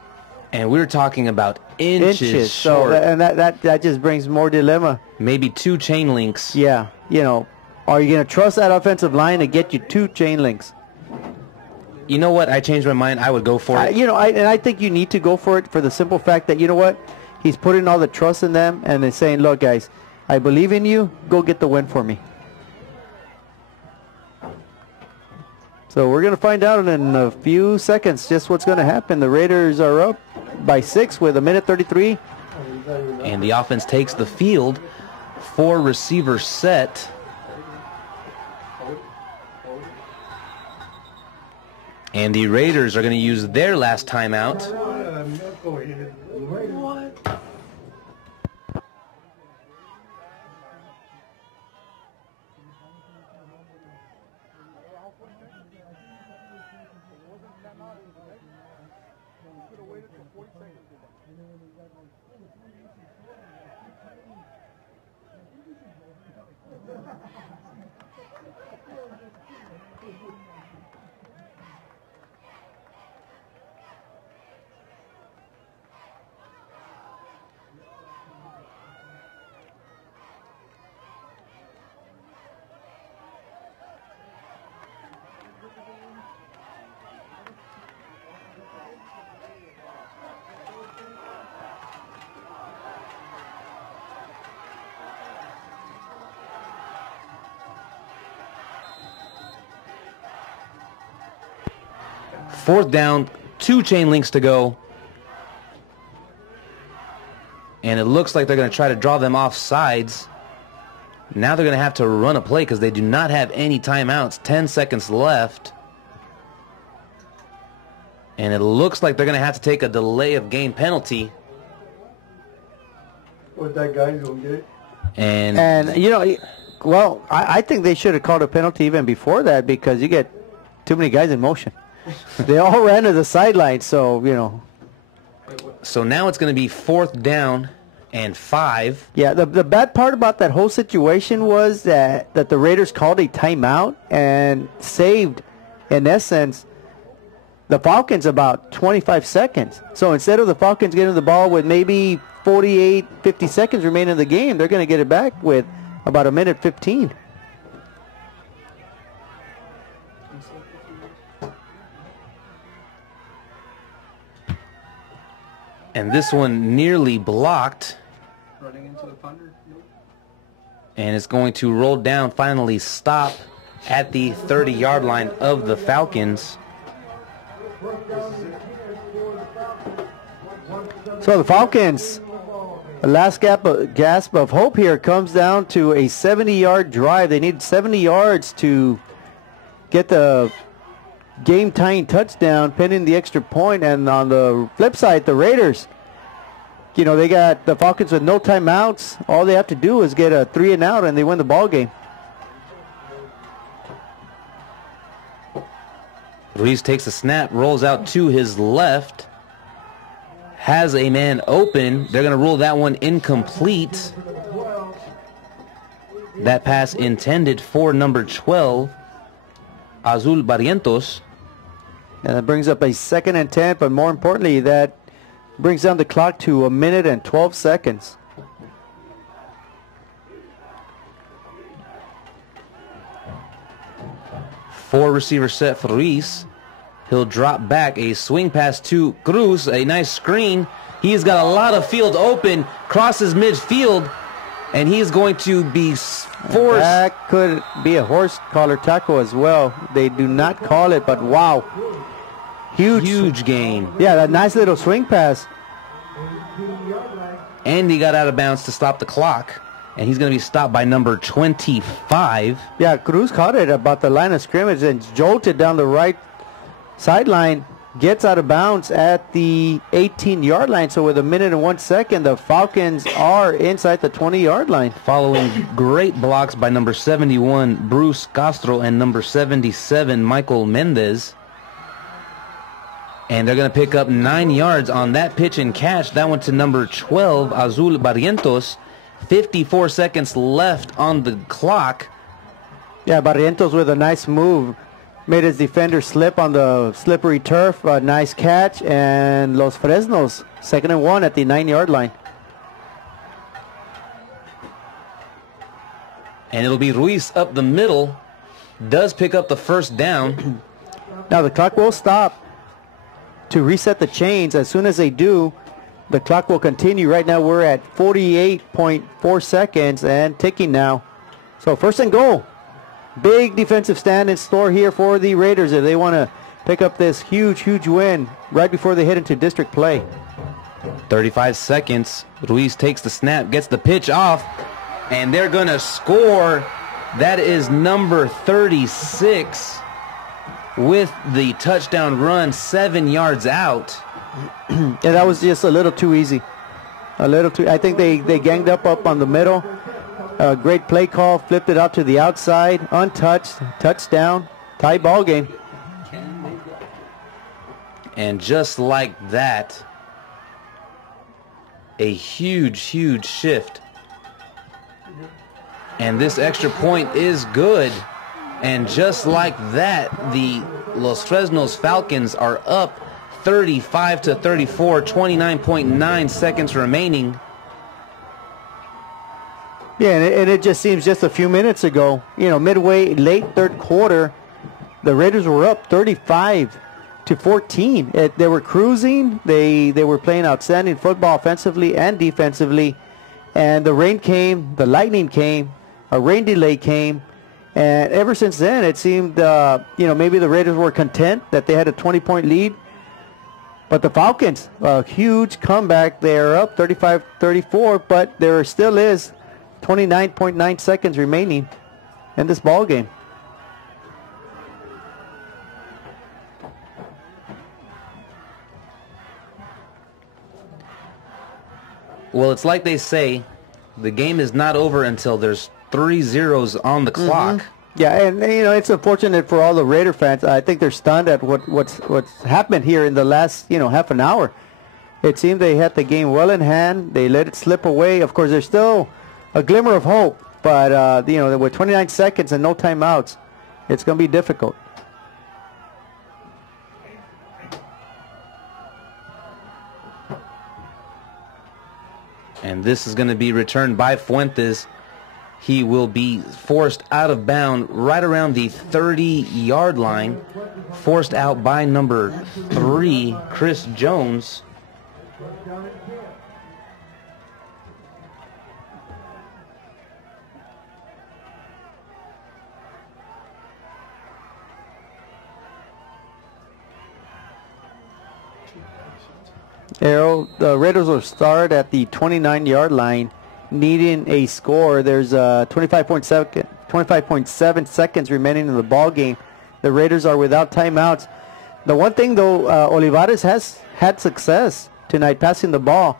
And we're talking about inches So, short. and that just brings more dilemma. Maybe 2 chain links. Yeah, you know, are you going to trust that offensive line to get you 2 chain links? You know what? I changed my mind. I would go for it. You know, I think you need to go for it for the simple fact that, you know what? He's putting all the trust in them and they're saying, look, guys, I believe in you. Go get the win for me. So we're going to find out in a few seconds just what's going to happen. The Raiders are up by 6 with 1 minute 33. And the offense takes the field. 4 receiver set. And the Raiders are going to use their last timeout. What? Fourth down, 2 chain links to go. And it looks like they're going to try to draw them off sides. Now they're going to have to run a play because they do not have any timeouts. 10 seconds left. And it looks like they're going to have to take a delay of game penalty. What that guy's going to get? And you know, well, I think they should have called a penalty even before that because you get too many guys in motion. They all ran to the sideline, so, you know. So now it's going to be 4th down and 5. Yeah, the bad part about that whole situation was that the Raiders called a timeout and saved, in essence, the Falcons about 25 seconds. So instead of the Falcons getting the ball with maybe 48, 50 seconds remaining in the game, they're going to get it back with about a minute 15. And this one nearly blocked. Running into the punter. Nope. And it's going to roll down, finally stop at the 30-yard line of the Falcons. So the Falcons, the last gasp of hope here comes down to a 70-yard drive. They need 70 yards to get the game-tying touchdown, pinning the extra point. And on the flip side, the Raiders, you know, they got the Falcons with no timeouts. All they have to do is get a 3-and-out, and they win the ball game. Ruiz takes a snap, rolls out to his left, has a man open. They're going to rule that one incomplete. That pass intended for number 12, Azul Barrientos. And that brings up a 2nd and 10, but more importantly, that brings down the clock to 1 minute and 12 seconds. Four receiver set for Ruiz. He'll drop back, a swing pass to Cruz, a nice screen. He's got a lot of field open, crosses midfield, and he's going to be forced. That could be a horse collar tackle as well. They do not call it, but wow. Huge gain. Yeah, that nice little swing pass. And he got out of bounds to stop the clock. And he's going to be stopped by number 25. Yeah, Cruz caught it about the line of scrimmage and jolted down the right sideline. Gets out of bounds at the 18-yard line. So with 1 minute and 1 second, the Falcons are inside the 20-yard line. Following great blocks by number 71, Bruce Castro, and number 77, Michael Mendez. And they're going to pick up 9 yards on that pitch and catch. That one to number 12, Azul Barrientos. 54 seconds left on the clock. Yeah, Barrientos with a nice move. Made his defender slip on the slippery turf. A nice catch. And Los Fresnos, 2nd and 1 at the 9-yard line. And it'll be Ruiz up the middle. Does pick up the first down. Now the clock will stop to reset the chains. As soon as they do, the clock will continue. Right now we're at 48.4 seconds and ticking now. So 1st and goal. Big defensive stand in store here for the Raiders if they want to pick up this huge win right before they head into district play. 35 seconds. Ruiz takes the snap, gets the pitch off, and they're going to score. That is number 36 with the touchdown run 7 yards out. Yeah, that was just a little too easy. I think they ganged up on the middle. Great play call, flipped it out to the outside, untouched, touchdown, tie ball game. And just like that, a huge shift. And this extra point is good. And just like that, the Los Fresnos Falcons are up 35-34, 29.9 seconds remaining. Yeah, and it just seems just a few minutes ago, midway, late 3rd quarter, the Raiders were up 35-14. They were cruising. They were playing outstanding football offensively and defensively. And the rain came, the lightning came, a rain delay came. And ever since then, it seemed, maybe the Raiders were content that they had a 20-point lead. But the Falcons, a huge comeback. They're up 35-34, but there still is 29.9 seconds remaining in this ball game. Well, it's like they say, the game is not over until there's 3 zeros on the clock. Yeah, and it's unfortunate for all the Raider fans. I think they're stunned at what's happened here in the last half an hour. It seemed they had the game well in hand. They let it slip away. Of course, there's still a glimmer of hope, but you know, with 29 seconds and no timeouts, it's going to be difficult. And this is going to be returned by Fuentes. He will be forced out of bounds right around the 30-yard line. Forced out by number 3, Chris Jones. Arrow, the Raiders will start at the 29-yard line, needing a score. There's 25.7 seconds remaining in the ball game. The Raiders are without timeouts. The one thing, though, Olivares has had success tonight passing the ball.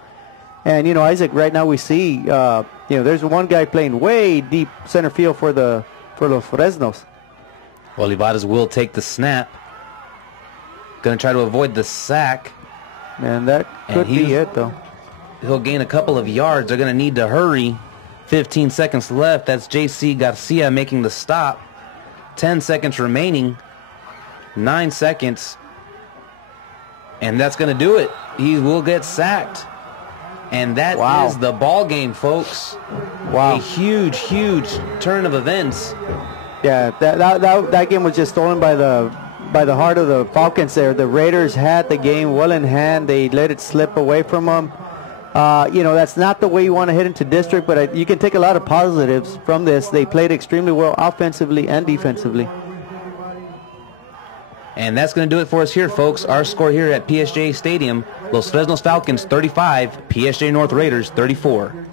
And, you know, Isaac, right now we see, you know, there's one guy playing way deep center field for los Fresnos. Olivares will take the snap. Going to try to avoid the sack. And that could be it, though. He'll gain a couple of yards. They're going to need to hurry. 15 seconds left. That's J.C. Garcia making the stop. 10 seconds remaining. 9 seconds. And that's going to do it. He will get sacked. And that is the ball game, folks. Wow. A huge, huge turn of events. Yeah, that game was just stolen by the heart of the Falcons there. The Raiders had the game well in hand. They let it slip away from them. You know, that's not the way you want to head into district, but you can take a lot of positives from this. They played extremely well offensively and defensively. And that's going to do it for us here, folks. Our score here at PSJA Stadium, Los Fresnos Falcons 35, PSJA North Raiders 34.